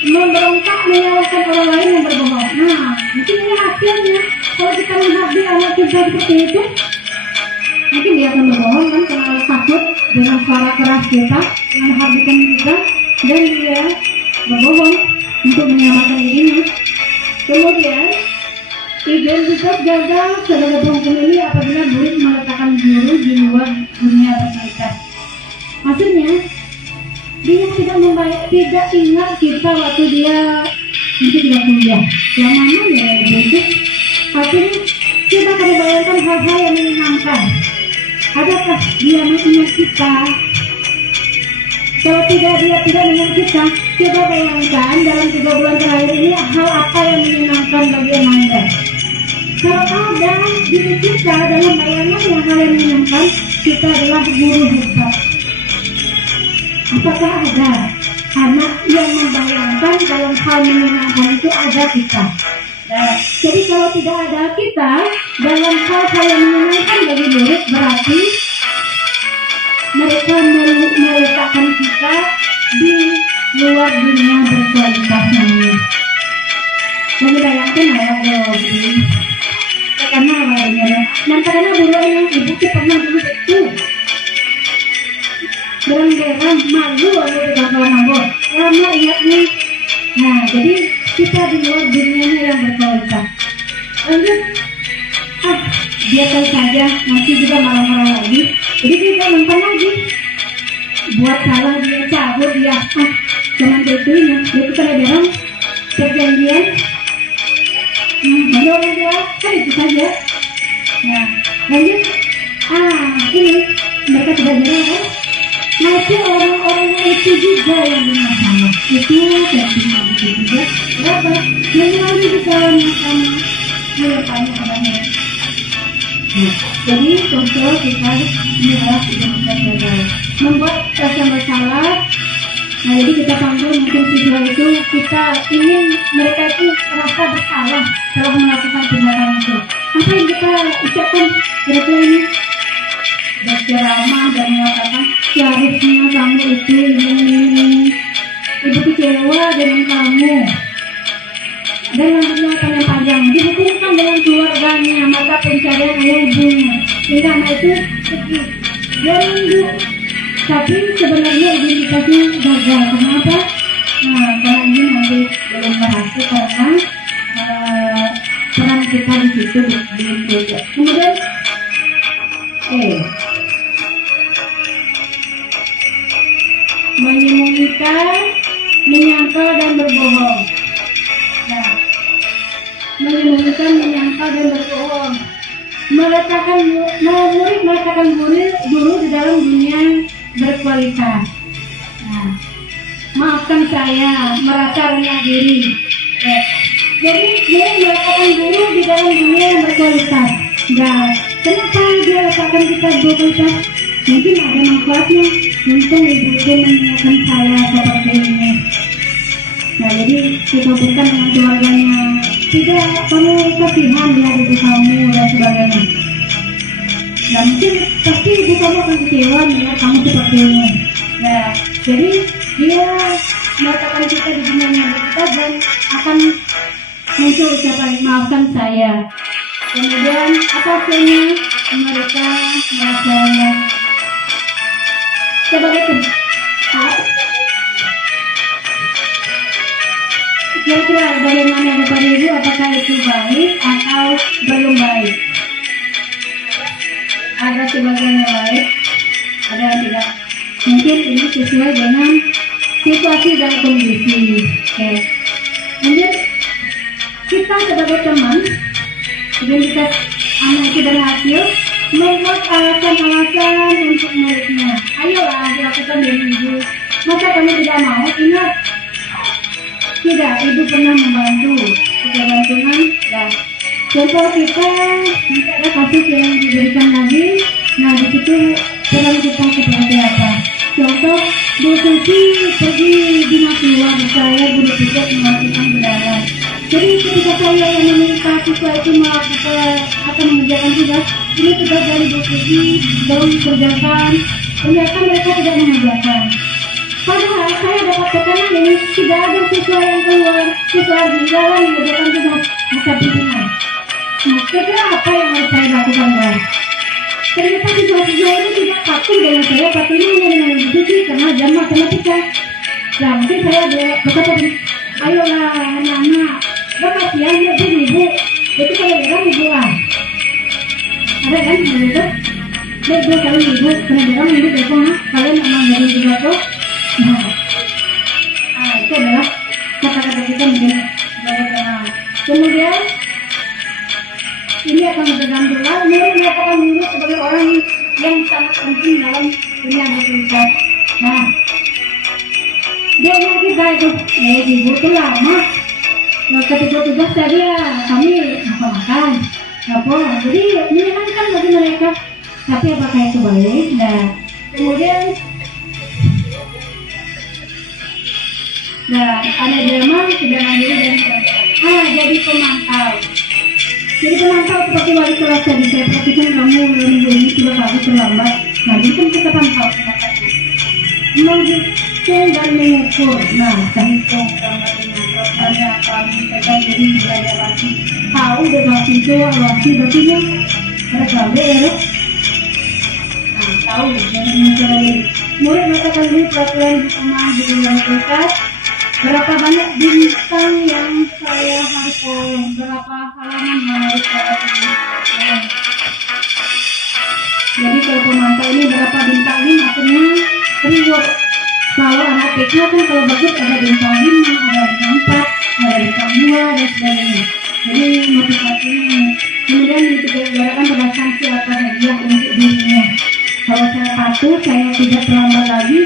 memberontak menyalahkan orang lain yang berbohong. Nah, mungkin ini hasilnya. Kalau kita menghargai anak kita seperti itu, mungkin dia akan berbohong kan karena takut dengan suara keras kita menghardikan kita, dan dia berbohong untuk menyelamatkan dirinya. Kemudian identitas gagal sebagai penghukum ini apabila murid meletakkan guru di luar dunia berkaitan. Maksudnya dia tidak ingat kita waktu dia mungkin tidak kuliah. Yang mana ya itu? Artinya kita harus bayangkan hal-hal yang menyenangkan. Adakah dia mengingat kita? Kalau dia tidak mengingat kita, coba bayangkan dalam 3 bulan terakhir ini hal apa yang menyenangkan bagi Anda. Kalau ada diri kita dalam bayangan yang hal yang menyenangkan, kita adalah guru hebat. Apakah ada? anak yang membayangkan dalam hal menyenangkan itu ada kita. Nah, jadi kalau tidak ada kita dalam hal yang menyenangkan bagi murid, berarti mereka meletakkan kita di luar dunia berkualitas ini. Jadi bayangkan ayah karena awalnya karena buruan ibu tuh pernah dulu itu berang-berang malu ada tidak malu lama ingat nih. Nah jadi kita di luar dunianya yang berkualitas. Lanjut, biarkan saja, nanti juga marah-marah lagi. Jadi kita nonton lagi, buat salah dia cabut dia jangan begitu dia kita berang perjanjian. Belum dia kan itu saja. Nah lanjut, ini mereka sudah jalan kan? Masih orang-orang itu juga yang bersama itu dan itu juga berapa melalui kesalahan yang sama melupakan orangnya. Nah, jadi contoh kita melihat identitas gagal membuat rasa bersalah. Nah jadi kita panggil mungkin siswa itu kita ingin mereka itu merasa bersalah telah melakukan tindakan itu. Apa yang kita ucapkan mereka ini berceramah dan mengatakan seharusnya kamu itu ini ibu kecewa dengan kamu dan lanjutnya yang panjang dibuktikan dengan keluarganya mata pencarian ayah ibunya sehingga anak itu sedih dan rindu. Tapi sebenarnya identitasnya gagal. Kenapa? Nah, karena ini nanti belum berhasil karena peran kita di situ belum juga. Kemudian, menyembunyikan, menyangkal dan berbohong. Nah, menyembunyikan, menyangkal dan berbohong. Murid meletakkan guru di dalam dunia berkualitas. Nah, maafkan saya merasa rendah diri. Jadi dia meletakkan guru di dalam dunia yang berkualitas. Nah, kenapa dia letakkan kita berkualitas? Mungkin ada manfaatnya. Untung ibu itu mengingatkan saya seperti ini. Nah, jadi kita bukan dengan keluarganya. Tidak, kamu kasihan lihat ibu kamu dan sebagainya. Nah, mungkin pasti ibu kamu akan kecewa melihat kamu seperti ini. Nah, jadi dia mengatakan kita di dunia yang kita dan akan muncul ucapan maafkan saya. Kemudian apa hasilnya? Mereka merasa sebagai kira-kira bagaimana Bapak Ibu, apakah itu baik atau belum baik? Ada sebagian yang baik, ada yang tidak. Mungkin ini sesuai dengan situasi dan kondisi. Oke. Lanjut, kita sebagai teman, identitas anak itu berhasil membuat alasan-alasan untuk muridnya. Ayolah dilakukan dengan ibu. Masa kamu tidak mau? Ingat, tidak, ibu pernah membantu. Kita bantuan, ya. Contoh kita, nanti ada kasus yang diberikan lagi. Nah, di situ peran kita seperti apa? Contoh, Bu Suci pergi dinas luar, saya guru tidak melakukan berdarah. Jadi ketika saya yang meminta siswa itu melakukan atau mengerjakan tugas, ini tugas dari Bu Suci belum dikerjakan, ternyata mereka tidak mengerjakan. Padahal saya dapat tekanan ini tidak ada siswa yang keluar, siswa di dalam mengerjakan tugas masa pimpinan. Nah, kira apa yang harus saya lakukan, guys? Ternyata siswa-siswa ini tidak patuh dengan saya, patuhnya hanya dengan Bu Suci karena jam matematika. Nah, mungkin saya berkata, ayolah anak-anak, kasihan ya ibu, itu kalau bilang ibu ada kan begitu? Ibu kalau ibu pernah bilang ibu besok kalian memang dari juga tuh. Nah, itu adalah kata-kata kita mungkin sebagai kenal. Kemudian ini akan bergantung lagi menyatakan diri sebagai orang yang sangat penting dalam dunia bercerita. Nah, dia yang kita itu, ibu itu lama. Nah, ketika tugas tadi ya kami makan, apa? Jadi menyenangkan bagi mereka. Tapi apakah itu baik? Nah, kemudian Nah, ada drama tidak mandiri dan peran. Jadi pemantau. Jadi pemantau seperti wali kelas tadi saya perhatikan kamu minggu ini sudah bagus terlambat. Nah, jadi kan kita pantau pendapatnya. Menghitung dan mengukur. Nah, kita hitung dan mengukur. Ada kami kita jadi belajar lagi. Tahu dengan itu awasi berarti ada gawe ya. Nah, tahu jadi mencari. Murid mengatakan ini peraturan hukuman di dalam kertas. Berapa banyak bintang yang saya harus berapa halaman yang harus saya tulis. Jadi kalau pemantau ini berapa bintang ini maksudnya reward. Kalau anak TK kan kalau bagus ada bintang 5, ada bintang 4, ada bintang 2 dan sebagainya. Jadi motivasinya. Kemudian diberikan pada sanksi atau hadiah untuk dirinya. Kalau saya patuh, saya tidak terlambat lagi.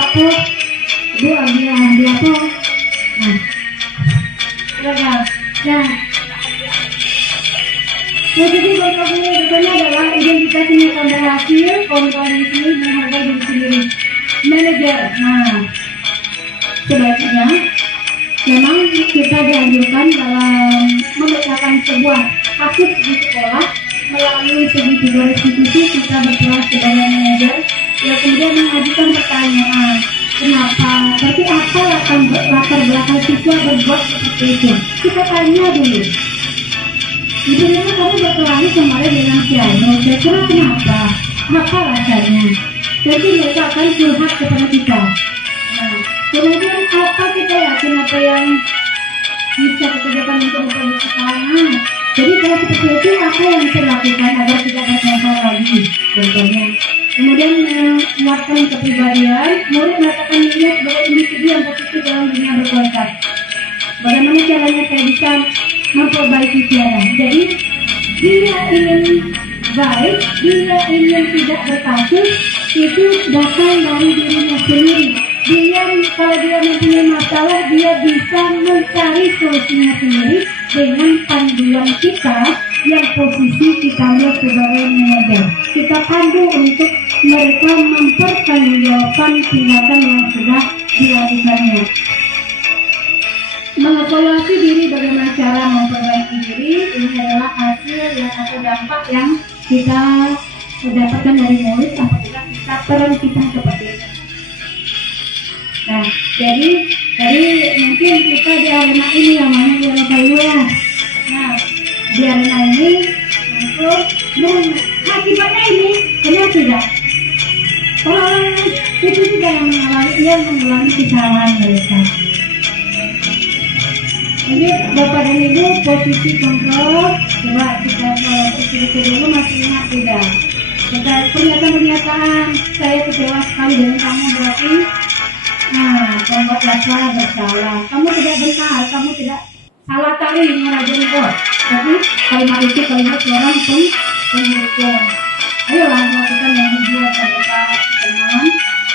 Patuh. Dia apa? Nah, nah, posisi kontrol ini berikutnya adalah identitas ini berhasil, kontrol ini menghargai diri sendiri. Manajer, nah, sebaiknya memang kita dianjurkan dalam memecahkan sebuah kasus di sekolah melalui segi tiga restitusi kita berperan sebagai manajer, ya kemudian mengajukan pertanyaan. Kenapa? Berarti apa latar belakang siswa berbuat seperti itu? Kita tanya dulu. Ibu-ibu kamu berkelahi kemarin dengan piano. Kira-kira kenapa? Apa alasannya? Jadi mereka akan curhat kepada kita. Nah, kemudian apa kita yakin apa yang bisa dikerjakan untuk memperbaiki kesalahan? Jadi kalau seperti itu apa yang bisa dilakukan agar tidak ada masalah lagi? Contohnya. Kemudian menguatkan kepribadian, murid mengatakan dirinya sebagai individu yang positif dalam dunia berkualitas. Bagaimana caranya saya bisa memperbaiki Tiara? Jadi dia ingin baik, dia ingin tidak berkasus, itu datang dari dirinya sendiri. Dia kalau dia mempunyai masalah, dia bisa mencari solusinya sendiri dengan panduan kita yang posisi kita lihat sebagai manajer. Kita pandu untuk mereka mempertanggungjawabkan tindakan yang sudah dilakukannya. Mengevaluasi diri bagaimana cara memperbaiki diri, ini adalah hasil yang atau dampak yang kita dapatkan dari murid apabila kita peran kita seperti itu. Nah, jadi mungkin kita di arena ini namanya di arena Nah, di arena ini untuk akibatnya ini benar tidak? Orang itu juga yang mengulangi kesalahan mereka. Jadi Bapak dan Ibu posisi kontrol, coba kita posisi dulu masih ingat tidak? Pernyataan saya kecewa sekali dengan kamu berarti. Nah, membuat rasa bersalah. Kamu tidak benar, kamu tidak salah kali mengajari kok. Tapi kalimat itu kalimat orang pun mengukur. Ayolah lakukan yang dibuat oleh Pak teman.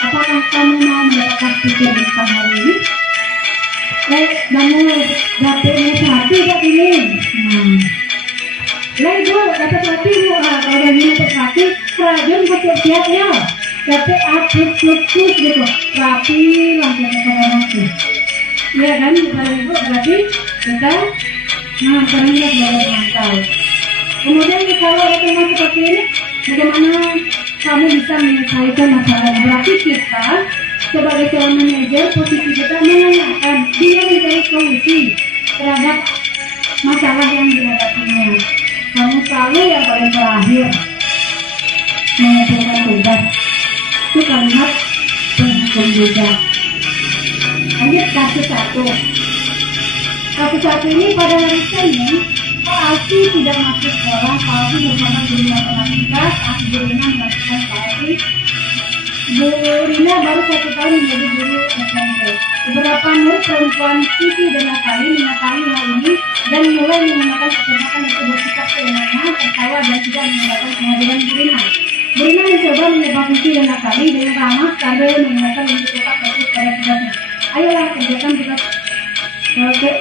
Apakah kamu mau mendapatkan pikir di hari ini? Kamu dapetnya hati tak ini? Lain bu, dapat hati bu. Kalau yang ini dapat hati, kerajaan siap-siap ya. Dapat plus gitu, rapi langsung kepada hati. Iya kan, ibu berarti kita sekarang kita sudah bermantau. Kemudian kalau ada teman seperti ini, bagaimana kamu bisa menyelesaikan masalah? Berarti kita sebagai seorang manajer, posisi kita menanyakan, dia mencari solusi terhadap masalah yang dihadapinya. Kamu selalu yang paling terakhir mengumpulkan tugas. Itu kalimat penghukum juga. Lanjut kasus satu. Kasus satu ini pada hari Senin, Pak Alfi tidak masuk sekolah. Pak Alfi bersama guru matematika, Bu Rina melakukan Pak Alfi. Bu Rina baru 1 tahun menjadi guru SMP. Beberapa murid perempuan Siti dan Natali mengetahui hal ini dan mulai menggunakan kesempatan untuk bersikap seenaknya, tertawa dan tidak menggunakan kehadiran Bu Rina. Bu Rina mencoba menyebab Siti dan Natali dengan ramah sambil mengingatkan untuk tetap fokus pada tugasnya. Ayolah kerjakan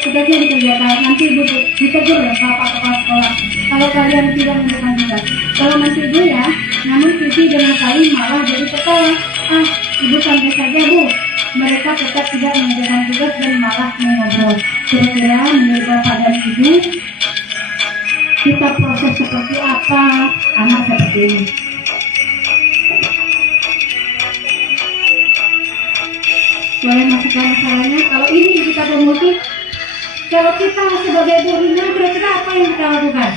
tugasnya dikerjakan, nanti ibu ditegur bapak kepala sekolah kalau kalian tidak mengerjakan tugas. Kalau masih ibu ya, namun Siti dan Natali malah jadi ketawa. Ibu santai saja bu, mereka tetap tidak mengerjakan tugas dan malah mengobrol. Kira-kira menurut Bapak dan Ibu, kita proses seperti apa anak seperti ini? Boleh masukkan masalahnya. Kalau ini kita bermutik, kalau kita sebagai gurunya, kira-kira apa yang kita lakukan?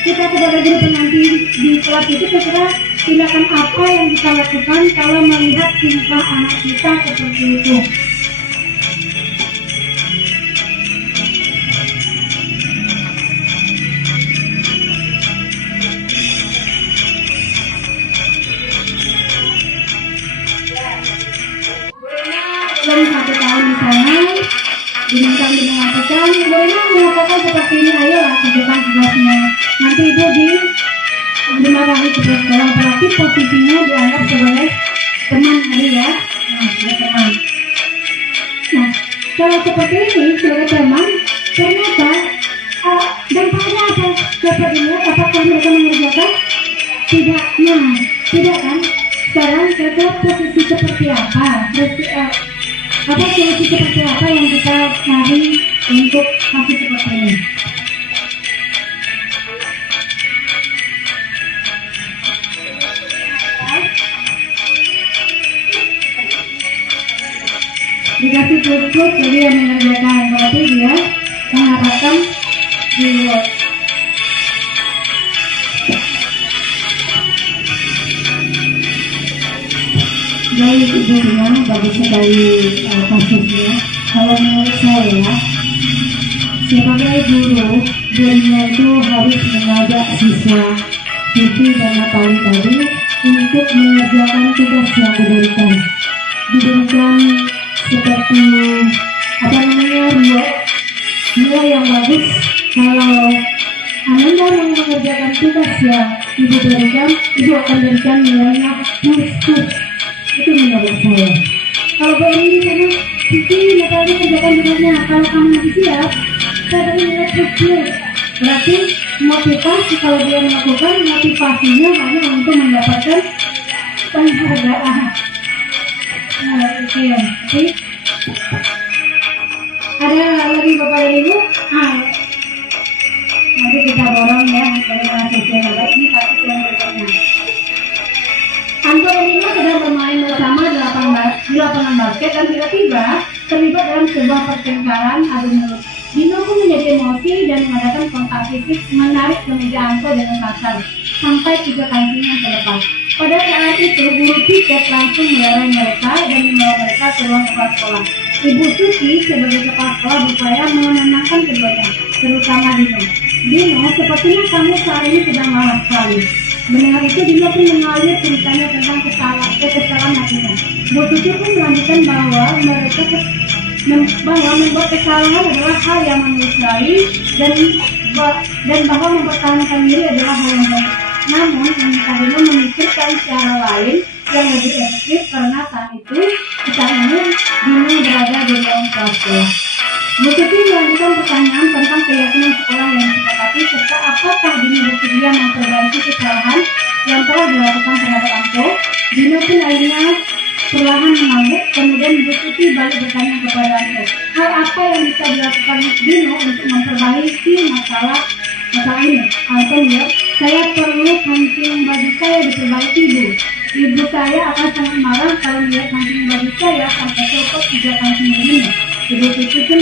Kita sebagai guru pengantin di kelas itu kira-kira tindakan apa yang kita lakukan kalau melihat tingkah anak kita seperti itu? Dalam 1 tahun di sana diminta mengatakan, boleh mengatakan seperti ini, ayolah kerjakan tugasnya. Nanti ibu dimarahi kepala sekolah, berarti posisinya dianggap sebagai teman hari ya, sebagai teman. Nah, kalau seperti ini sebagai teman, ternyata dampaknya apa? Sepertinya apakah mereka mengerjakan? Tidak, tidak kan? Sekarang kita posisi seperti apa? Solusi seperti apa yang kita cari untuk kasus seperti ini? Dikasih plus-plus, jadi yang mengerjakan, berarti dia mengharapkan reward. Baik ibu bilang bagus sekali kasusnya. Kalau menurut saya sebagai gurunya itu harus mengajak siswa Siti dan Natali tadi untuk mengerjakan tugas yang diberikan seperti nilai yang bagus. Kalau Anda mau mengerjakan tugas yang ibu berikan, ibu akan berikan nilainya plus. Itu menurut saya. Kalau BNI di sana, Siti Natali kerjakan tugasnya. Kalau kamu masih siap, saya beri nilai plus. Berarti motivasi, kalau dia melakukan, motivasinya hanya untuk mendapatkan penghargaan. Oke. Ada lagi Bapak dan Ibu? Nanti kita dorong ya bagaimana sosial baik. Ini kasus yang berikutnya. Anto dan Nino sedang bermain bersama di lapangan basket dan tiba-tiba terlibat dalam sebuah pertengkaran adu mulut. Dino pun menjadi emosi dan mengadakan kontak fisik, menarik kemeja Anto dengan kasar sampai 3 kancingnya terlepas. Pada saat itu guru piket langsung melerai mereka dan membawa mereka ke ruang kepala sekolah. Ibu Susi sebagai kepala sekolah berupaya menenangkan keduanya, terutama Dino. Dino, sepertinya kamu saat ini sedang marah sekali. Mendengar itu Dino pun mengalir ceritanya tentang kesalahan hatinya. Bu Susi pun melanjutkan bahwa membuat kesalahan adalah hal yang manusiawi dan bahwa mempertahankan diri adalah hal yang baik. Namun, Dino memikirkan cara lain yang lebih efektif karena saat itu Dino berada di dalam kelas sekolah. Bu Susi melanjutkan pertanyaan tentang keyakinan sekolah yang disepakati serta apakah Dino bersedia memperbaiki kesalahan yang telah dilakukan terhadap Anto. Dino pun akhirnya perlahan mengangguk. Kemudian Bu Susi balik bertanya kepada Anto, hal apa yang bisa dilakukan Dino untuk memperbaiki masalah ini? Anto menjawab, saya perlu kancing baju saya diperbaiki Bu. Ibu saya akan sangat marah kalau melihat kancing baju saya sampai copot 3 kancing begini. Ibu Susi pun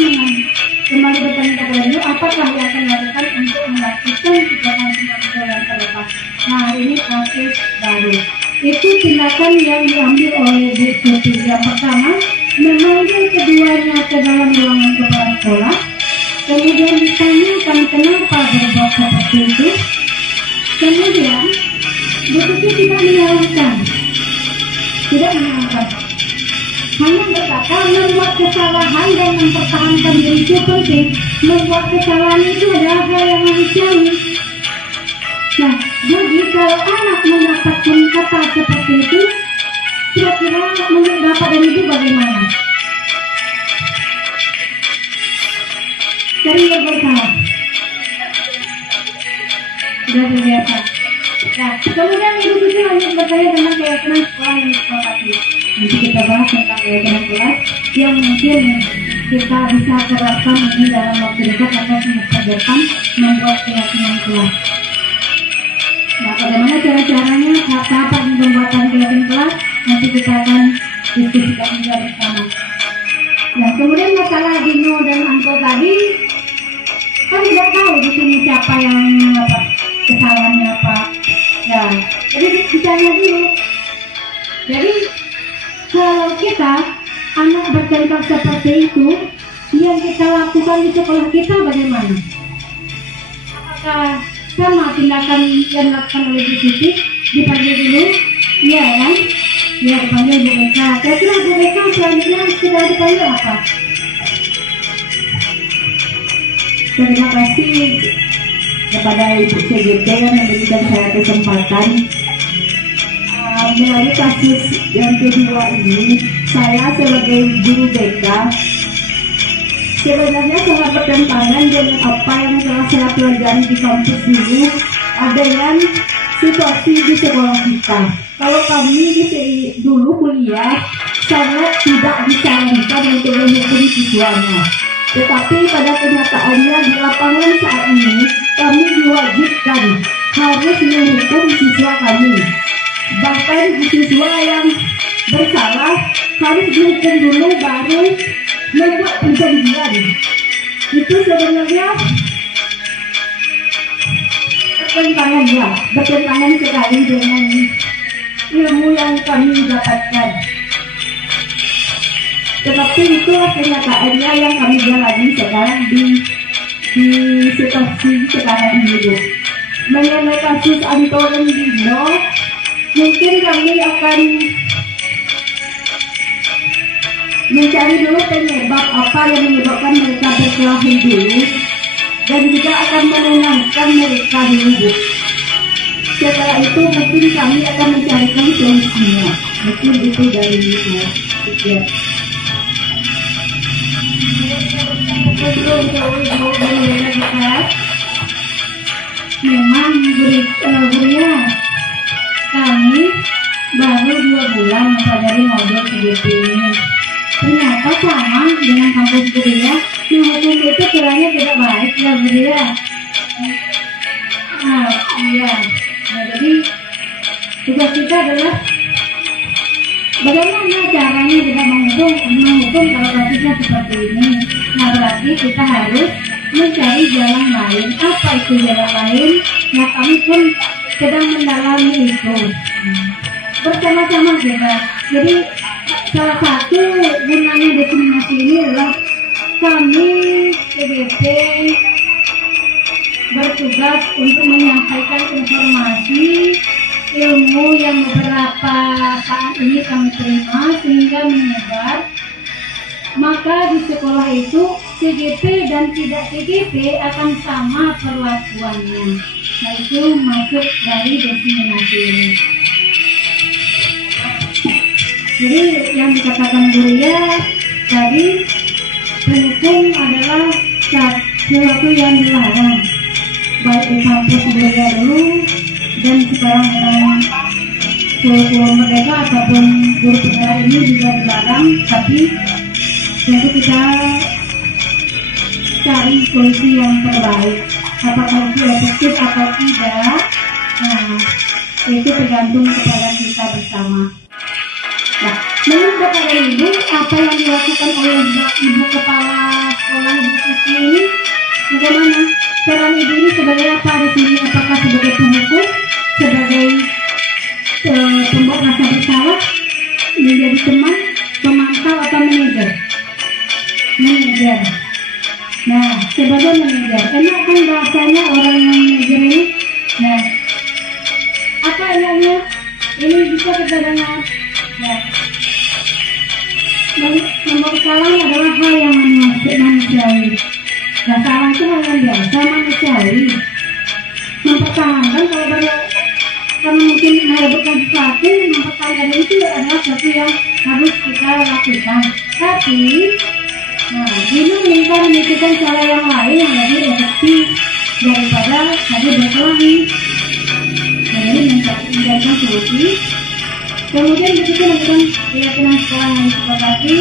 kembali bertanya kepada Dino, apakah yang akan dilakukan untuk memastikan 3 kancing baju yang terlepas. Nah, ini kasus baru. Itu tindakan yang diambil oleh Bu Susi. Yang pertama, memanggil keduanya ke dalam ruangan kepala sekolah. Kemudian ditanyakan kenapa berbuat seperti itu. Kemudian Bu Susi tidak menyalahkan, hanya berkata membuat kesalahan dan mempertahankan diri itu penting. Membuat kesalahan itu adalah hal yang manusiawi. Nah, jadi kalau anak mendapatkan kata seperti itu, kira-kira menurut Bapak dan Ibu bagaimana? sering berbuat salah, sudah terbiasa. Nah, kemudian Ibu Suci lanjut bertanya tentang keyakinan sekolah yang disepakati. Nanti kita bahas tentang keyakinan kelas yang mungkin kita bisa terapkan ini dalam waktu dekat atau semester depan membuat keyakinan kelas. Nah, bagaimana cara-caranya, apa pembuatan keyakinan kelas, nanti kita akan diskusikan juga bersama. Nah, kemudian masalah Dino dan Anto tadi, kan tidak tahu di sini siapa yang kesalahannya apa. Ya, jadi ditanya dulu. Jadi kalau kita anak bertingkah seperti itu, yang kita lakukan di sekolah kita bagaimana? Apakah sama tindakan yang dilakukan oleh Bu Siti? Dipanggil dulu, iya kan? Ya, dipanggil Bu Eka. Kira-kira Bu Eka selanjutnya sudah dipanggil apa? Terima kasih kepada Ibu CGT yang memberikan saya kesempatan. Melalui kasus yang kedua ini, saya sebagai guru BK sebenarnya sangat bertentangan dengan apa yang telah saya pelajari di kampus dulu. Ada yang situasi di sekolah kita. Kalau kami dulu kuliah sangat tidak disarankan untuk menghukum siswanya. Tetapi pada kenyataannya di lapangan saat ini kami diwajibkan harus menghukum siswa kami. Bahkan siswa yang bersalah harus dihukum dulu baru membuat perjanjian. Itu sebenarnya bertentangan sekali dengan ilmu yang kami dapatkan. Tetapi itulah kenyataannya yang kami jalani sekarang di situasi sekarang ini. Mengenai kasus Anto dan Dino, mungkin kami akan mencari dulu penyebab apa yang menyebabkan mereka berkelahi dulu, dan juga akan menenangkan mereka dulu. Setelah itu mungkin kami akan mencarikan solusinya. Mungkin itu dari saya. Memang gurunya kami baru 2 bulan mempelajari modul CGT ini. Ternyata sama dengan kampus kuliah, menghukum itu kiranya tidak baik ya gurunya. Nah, iya. Nah, jadi tugas kita adalah bagaimana caranya kita menghukum kalau kasusnya seperti ini. Nah, berarti kita harus mencari jalan lain. Apa itu jalan lain? Nah, kami pun sedang mendalami itu bersama-sama kita. Jadi salah satu gunanya diskriminasi ini adalah kami CGT bertugas untuk menyampaikan informasi ilmu yang beberapa saat ini kami terima sehingga menyebar. Maka di sekolah itu CGT dan tidak CGT akan sama perlakuannya. Nah, itu masuk dari diskriminasi ini. Jadi yang dikatakan Buria tadi, penghukum adalah sesuatu yang dilarang, baik di kampus Buria dulu dan sekarang kurikulum Merdeka ataupun guru PKR ini juga dilarang. Tapi tentu kita cari solusi yang terbaik. Apakah itu efektif atau tidak, nah itu tergantung kepada kita bersama. Nah, menurut kepada Ibu, apa yang dilakukan oleh Ibu Kepala Sekolah Ibu Suci ini, bagaimana peran Ibu ini sebagai apa di sini? Apakah sebagai penghukum, sebagai pembuat rasa bersalah, menjadi teman, pemantau atau manajer? Manajer. Nah, sebagai manajer, enak kan bahasanya orang yang manajer ini? Nah, apa enaknya? Ini bisa kita dengar. Nah, nomor salah adalah hal yang manusiawi. Nah, salah itu hal yang biasa, manusiawi. Mempertahankan kalau mungkin merebutkan sesuatu, mempertahankan itu adalah sesuatu yang harus kita lakukan. Tapi Nah, Dino minta memikirkan cara yang lain yang lebih efektif daripada tadi berkelahi. Nah, jadi mencarikan solusi. Kemudian begitu melakukan keyakinan sekolah yang disepakati,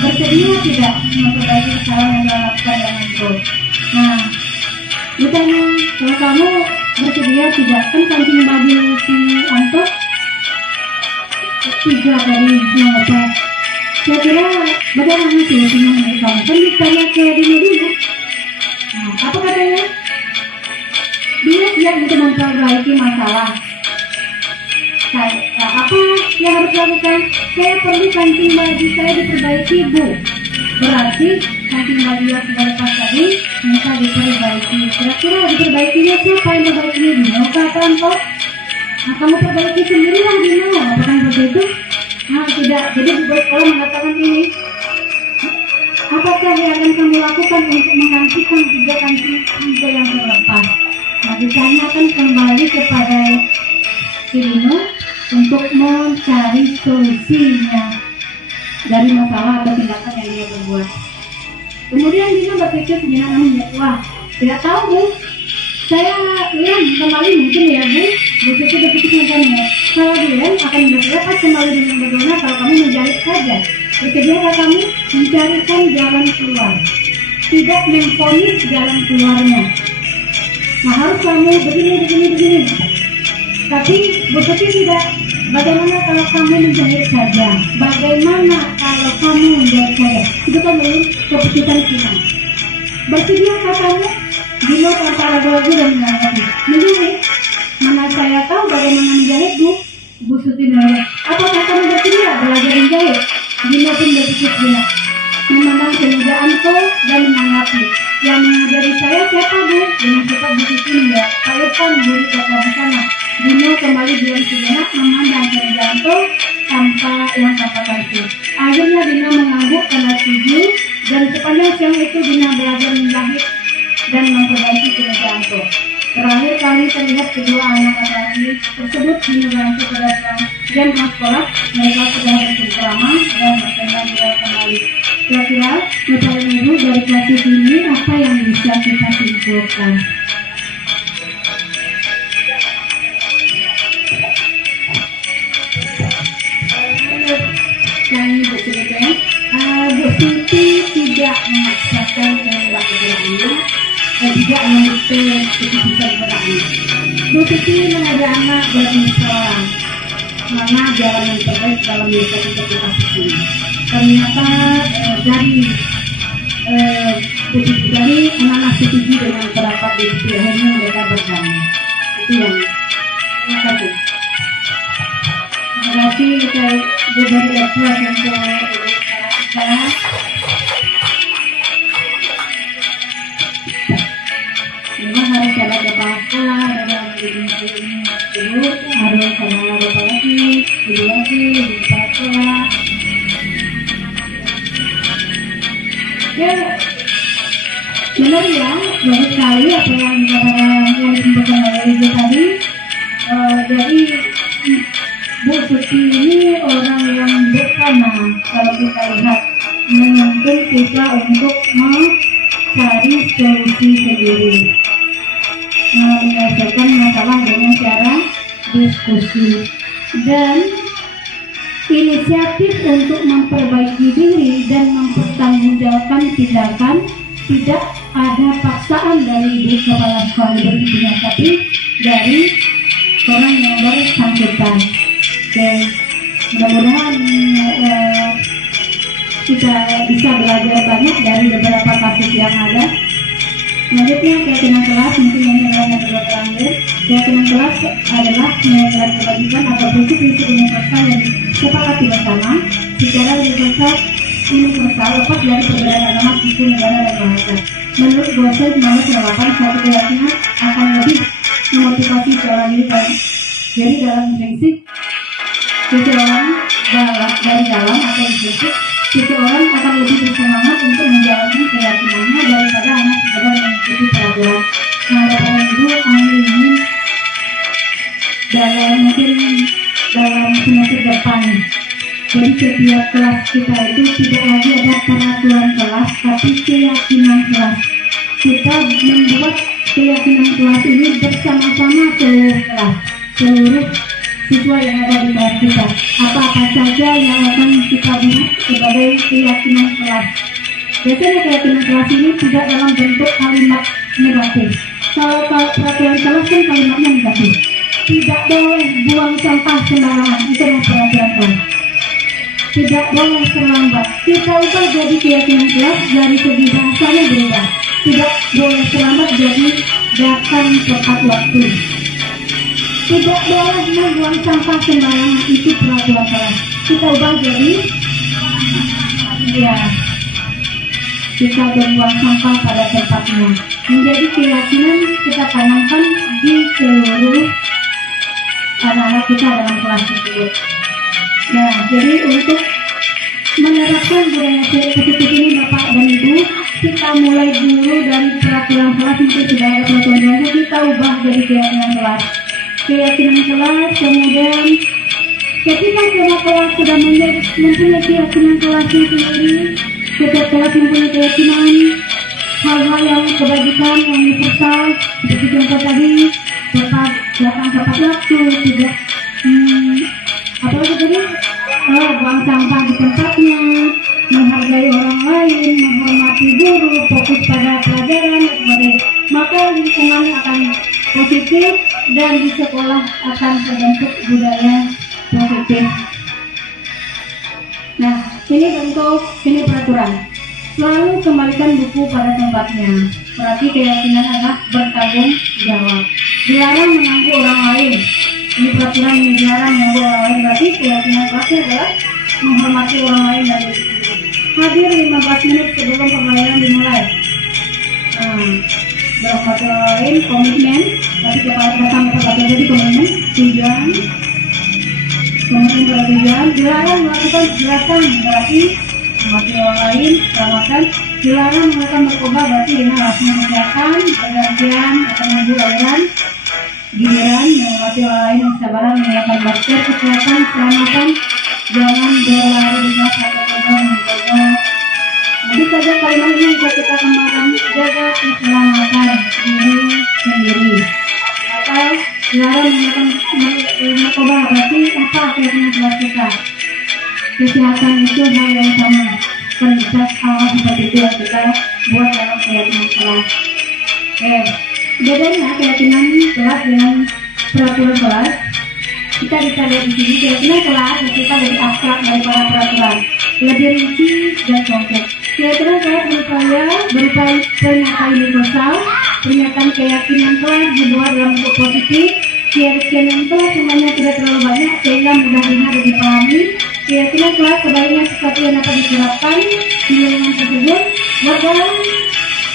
bersedia tidak memperbaiki kesalahan yang telah lakukan dengan itu. Nah, ditanya, kalau kamu bersedia tidak, kan kancing baju si Anto 3 tadi yang ngepet. Kira-kira bagaimana solusinya menurut kamu? Kan ditanya ke Dino. Nah, apa katanya? Dia siap untuk memperbaiki masalah. Apa yang harus dilakukan? Saya perlu kancing baju saya diperbaiki, Bu. Berarti kancing baju yang sudah lepas tadi minta diperbaiki. Kira-kira diperbaikinya siapa yang memperbaikinya? Dino atau Anto? Nah, kamu perbaiki sendiri lah, Dino. Apakah begitu? Nah, tidak. Jadi Bu sekolah mengatakan ini. Apakah yang akan kamu lakukan untuk menggantikan 3 kancing hijau yang terlepas? Nah, ditanyakan kembali kepada si Dino untuk mencari solusinya dari masalah atau tindakan yang dia berbuat. Kemudian Dino berpikir sejenak menjawab, wah, tidak tahu, Bu. Saya ulang kembali mungkin ya, Bu. Bu Suci berpikir macamnya. Kalau Dian akan berlepas kembali dengan bagaimana kalau kamu menjahit saja. Bersediakah kamu mencarikan jalan keluar, tidak memponis jalan keluarnya. Nah, harus kamu begini. Tapi Bu Suci tidak. Bagaimana kalau kamu menjahit saja? Bagaimana kalau kamu menjahit saja? Itu kan belum keputusan kita. Bersediakah kamu? Dino tanpa ragu-ragu dan menanggapi. Menjahit? Mana saya tahu bagaimana menjahit, Bu? Bu Suti menjawab, apakah kamu bersedia belajar menjahit? Dino pun berpikir sejenak, memandang kemudaanku dan menanggapi. Yang mengajari saya siapa, Bu? Dengan cepat Bu Suti menjawab, Pak Irfan, guru kata di sana. Dino kembali diam sejenak memandang kemudaanku tanpa kaku. Akhirnya Dino mengangguk karena setuju, dan sepanjang siang itu Dino belajar menjahit dan memperbaiki kemudaanku. Terakhir kali terlihat kedua anak laki-laki tersebut Dino berangkat pada jam sekolah. Mereka sudah bercengkrama dan bertengkar kembali. Kira-kira Bapak dan Ibu dari kasus ini apa yang bisa kita simpulkan? Kami bercerita, Bu Suti tidak memaksakan kehendak berani dan tidak menuntut keputusan berani. Bu Suti mengajak anak berbicara mana jalan yang terbaik dalam menyelesaikan kasus ini. Ternyata dari anak-anak setuju dengan pendapat Bu Suti, akhirnya mereka berdamai. Itu yang terima kasih. Terima kasih saya beri aplaus untuk saya. Memang harus ada kepala, ada dulu, harus ada lagi, sekolah. Ya, benar ya, banyak sekali apa yang disebutkan oleh Ibu tadi. Jadi Bu Suti ini orang yang bersama, kalau kita lihat, menuntun kita untuk mencari solusi sendiri, menyelesaikan masalah dengan cara diskusi, dan inisiatif untuk memperbaiki diri dan mempertanggungjawabkan tindakan. Tidak ada paksaan dari Ibu Kepala Sekolah berikutnya, tapi dari orang yang bersangkutan. Mudah-mudahan kita bisa belajar banyak dari beberapa kasus yang ada. Selanjutnya keyakinan kelas, mungkin ini adalah yang terakhir. Keyakinan kelas adalah mengenai kebajikan atau prinsip-prinsip universal yang disepakati bersama secara universal lepas dari perbedaan agama, suku, negara, dan bahasa. Menurut Gosel 1998, suatu keyakinan akan lebih memotivasi seorang diri. Jadi dalam prinsip seseorang dari dalam atau prinsip seseorang akan lebih bersemangat untuk menjalankan keyakinannya daripada hanya sekedar mengikuti peraturan. Nah, Bapak Ibu, ini dalam semester depan. Jadi setiap kelas kita itu tidak lagi ada peraturan kelas kelas, tapi keyakinan kelas. Kita membuat keyakinan kelas ini bersama-sama seluruh kelas, seluruh siswa yang ada di kelas kita. Apa-apa saja yang akan kita buat sebagai keyakinan kelas. Biasanya keyakinan kelas ini tidak dalam bentuk kalimat negatif. Kalau peraturan kelas kan kalimatnya negatif. Tidak boleh buang sampah sembarangan, itu adalah peraturan kelas. Tidak boleh terlambat. Kita ubah jadi keyakinan kelas dari segi bahasanya berubah. Tidak boleh terlambat jadi datang tepat waktu. Tidak boleh membuang sampah sembarangan, itu peraturan kelas. Kita ubah jadi kita membuang sampah pada tempatnya. Menjadi keyakinan kita tanamkan di seluruh anak-anak kita dalam kelas tersebut. Nah, jadi untuk menerapkan budaya positif ini Bapak dan Ibu, kita mulai dulu dari peraturan kelas. Mungkin sudah ada peraturan kelas, kita ubah jadi keyakinan kelas. Keyakinan kelas, kemudian ketika semua kelas sudah mempunyai keyakinan kelasnya sendiri, setiap kelas mempunyai keyakinan hal-hal yang kebajikan, yang universal, seperti contoh tadi, tepat datang tepat waktu, tidak apalagi tadi, buang sampah di tempatnya, menghargai orang lain, menghormati guru, fokus pada pelajaran, dan sebagainya. Maka lingkungan akan positif dan di sekolah akan terbentuk budaya positif. Nah, ini peraturan. Selalu kembalikan buku pada tempatnya. Berarti keyakinan anak bertanggung jawab. Dilarang mengganggu orang lain. Ini peraturan yang dilarang mengganggu orang lain. Berarti keyakinan kelasnya adalah menghormati orang lain dan diri sendiri. Hadir 15 menit sebelum pembelajaran dimulai. Berhormati orang lain, komitmen. Berarti datang tepat waktu, jadi komitmen, tujuan. Komitmen pada tujuan. Dilarang melakukan kejahatan. Berarti menghormati orang lain, keselamatan. Dilarang melakukan narkoba, berarti dengan alasan kesehatan, pergantian, atau menunggu aliran, giliran, menghormati orang lain, kesabaran, menggunakan masker, kesehatan, keselamatan, jangan berlari dengan atau menjaga. Nanti saja kalimat ini bisa kita kembangkan, jaga keselamatan diri sendiri. Atau dilarang menggunakan narkoba, berarti apa keyakinan kelas kita? Kesehatan itu hal yang sama. Konsep hal seperti itu yang kita buat dalam keyakinan kelas. Bedanya keyakinan kelas dengan peraturan kelas. Kita bisa lihat di sini keyakinan kelas kita lebih abstrak daripada peraturan, lebih rinci dan konkret. Keyakinan kelas berupa pernyataan universal, pernyataan keyakinan kelas dibuat dalam bentuk positif. Keyakinan kelas semuanya tidak terlalu banyak sehingga mudah diingat dan dipahami. Keyakinan kelas sebaiknya sesuatu yang dapat diterapkan di lingkungan tersebut.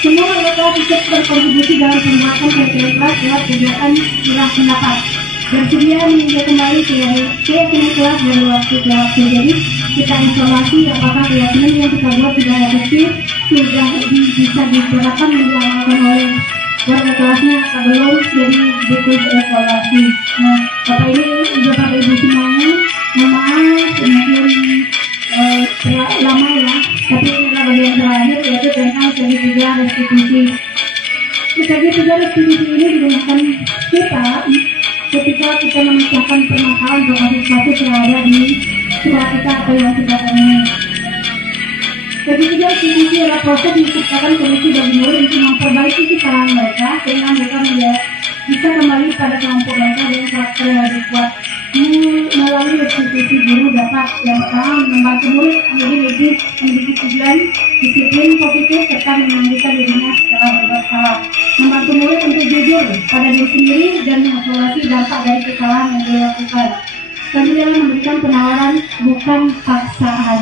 Semua anggota ikut berkontribusi dalam pembuatan keyakinan kelas lewat kegiatan curah pendapat. Bersedia meninjau kembali keyakinan kelas dari waktu ke waktu. Jadi kita evaluasi apakah keyakinan yang kita buat sudah efektif, sudah bisa diterapkan dan diamalkan oleh warga kelasnya atau belum. Jadi butuh evaluasi. Nah, Bapak ini Bapak Ibu semuanya, mohon maaf mungkin lama ya, tapi ini adalah bagian terakhir yaitu tentang segitiga restitusi. Segitiga restitusi ini digunakan kita ketika kita memecahkan permasalahan atau kasus-kasus yang ada di sekolah kita atau yang kita temui. Segitiga restitusi adalah proses menciptakan kondisi bagi murid untuk memperbaiki kesalahan mereka sehingga mereka bisa kembali pada kelompok mereka dengan karakter yang lebih kuat. Melalui restitusi guru dapat yang pertama membantu murid menjadi lebih memiliki tujuan, disiplin positif serta menunjukkan dirinya secara berbuat salah. Membantu murid untuk jujur pada diri sendiri dan mengevaluasi dampak dari kesalahan yang dilakukan. Kami dalam memberikan penawaran bukan paksaan.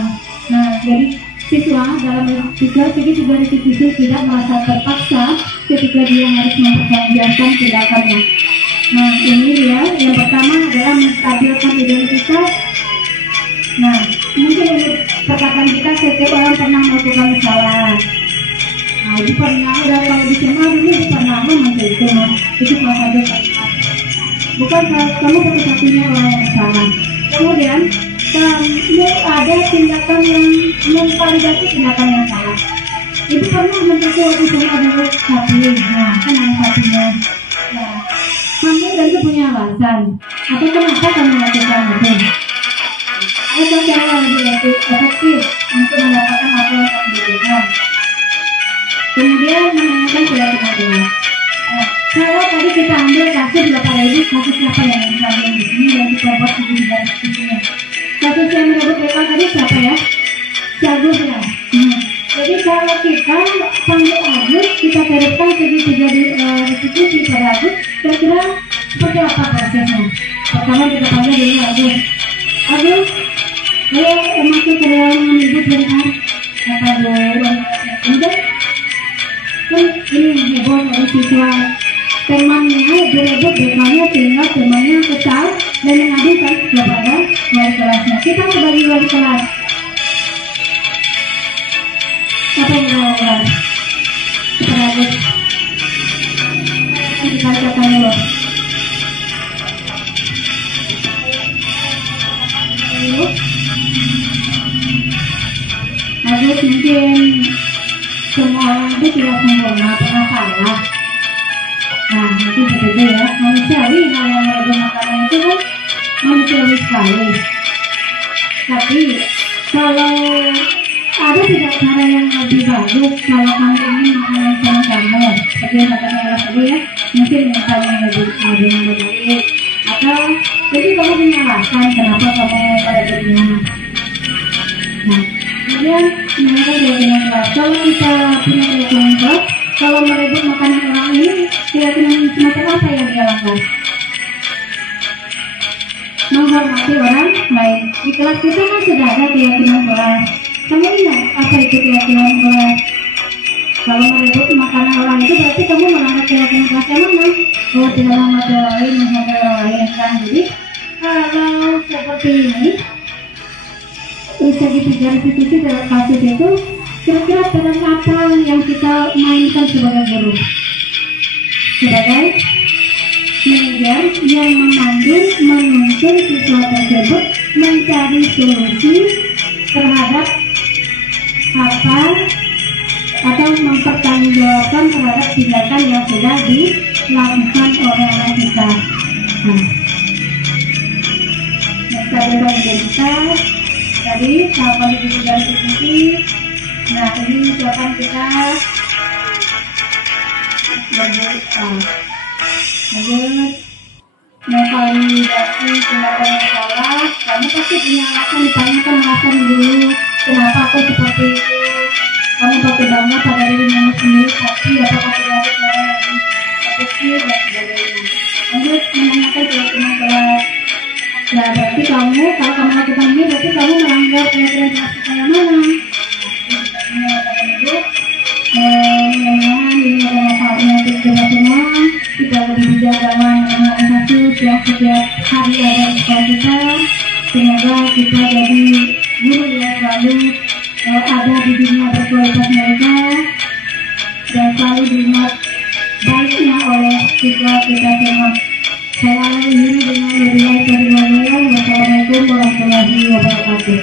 Nah, jadi siswa dalam segitiga restitusi tidak merasa terpaksa ketika dia harus mempertahankan tindakannya. Nah, ini dia yang pertama adalah menstabilkan identitas. Nah, mungkin ini perkataan kita setiap orang pernah melakukan kesalahan. Nah, itu pernah, udah kalau di SMA dulu pernah macam itu, itu salah satu kalimat. Bukan kamu satu-satunya orang yang salah. Kemudian ini ada tindakan yang memvalidasi tindakan yang salah. Ibu pernah memperkuat itu ada sapi, nah kan ada sapinya. Nah, kamu tentu punya alasan. Atau kenapa kamu lakukan itu? Ada cara yang lebih efektif untuk mendapatkan apa yang kamu butuhkan. Kemudian menanyakan keyakinan. Kalau tadi kita ambil kasus Bapak Ibu, kasus siapa yang diambil di sini dan kita buat di garis sini. Kasus yang menyebut PK tadi siapa ya? Agus ya. Jadi kalau kita panggil Agus, kita terapkan segitiga restitusi pada Agus, kira-kira seperti apa prosesnya? Pertama kita panggil dulu Agus. Agus, ayo masuk ke dalam ibu sebentar. Kata Bu, kemudian kan ini heboh dari siswa temannya berebut bekanya sehingga temannya kesal dan mengadukan kepada wali kelasnya. Kita sebagai wali kelas, apa yang mau kelas? Terlalu kita katakan dulu. Agus mungkin semua orang itu tidak sempurna, pernah salah. Nah, mungkin begitu ya. Manusiawi hal yang mereka makanan itu kan manusiawi sekali. Tapi kalau ada tidak cara yang lebih bagus kalau kamu ingin makanan sama-sama, seperti yang kata saya tadi ya, mungkin misalnya yang lebih baik. Atau jadi kamu punya alasan kenapa kamu pada bagaimana. Nah, kemudian mereka keyakinan kelas. Kalau kita punya keyakinan kelas, kalau merebut makanan orang ini, keyakinan semacam apa yang dia lakukan? Menghormati orang lain. Di kelas kita kan sudah ada keyakinan kelas. Kamu ingat apa itu keyakinan kelas? Kalau merebut makanan orang itu berarti kamu melanggar keyakinan kelas yang mana? Oh, tidak menghormati orang lain, menghargai orang lain kan? Jadi kalau seperti ini, segitiga restitusi dalam kasus itu kira-kira peran apa yang kita mainkan sebagai guru, sebagai manajer yang memandu menuntun siswa tersebut mencari solusi terhadap apa atau mempertanggungjawabkan terhadap tindakan yang sudah dilakukan oleh anak kita. Nah, identitas tadi sama di garis ini. Nah, ini ucapan kita lanjut memvalidasi tindakan yang salah. Kamu pasti punya alasan, ditanyakan alasan dulu kenapa aku seperti itu. Kamu pakai bangga pada dirimu sendiri, tapi apakah tidak ada cara yang lebih efektif dan sebagainya. Lanjut menanyakan keyakinan kelas. Nah, berarti kamu, kalau kamu lakukan ini, berarti kamu melanggar keyakinan kelas kita yang mana? Mudah-mudahan ini adalah manfaatnya untuk kita semua. Kita lebih bijak dalam menganalisasi yang setiap hari ada di sekolah kita. Semoga kita jadi guru yang selalu ada di dunia berkualitas mereka dan selalu diingat baiknya oleh kita semua. Saya akhiri dengan lebih baik dari Allah. Wassalamualaikum warahmatullahi wabarakatuh.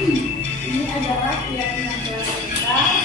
Ini adalah keyakinan kelas kita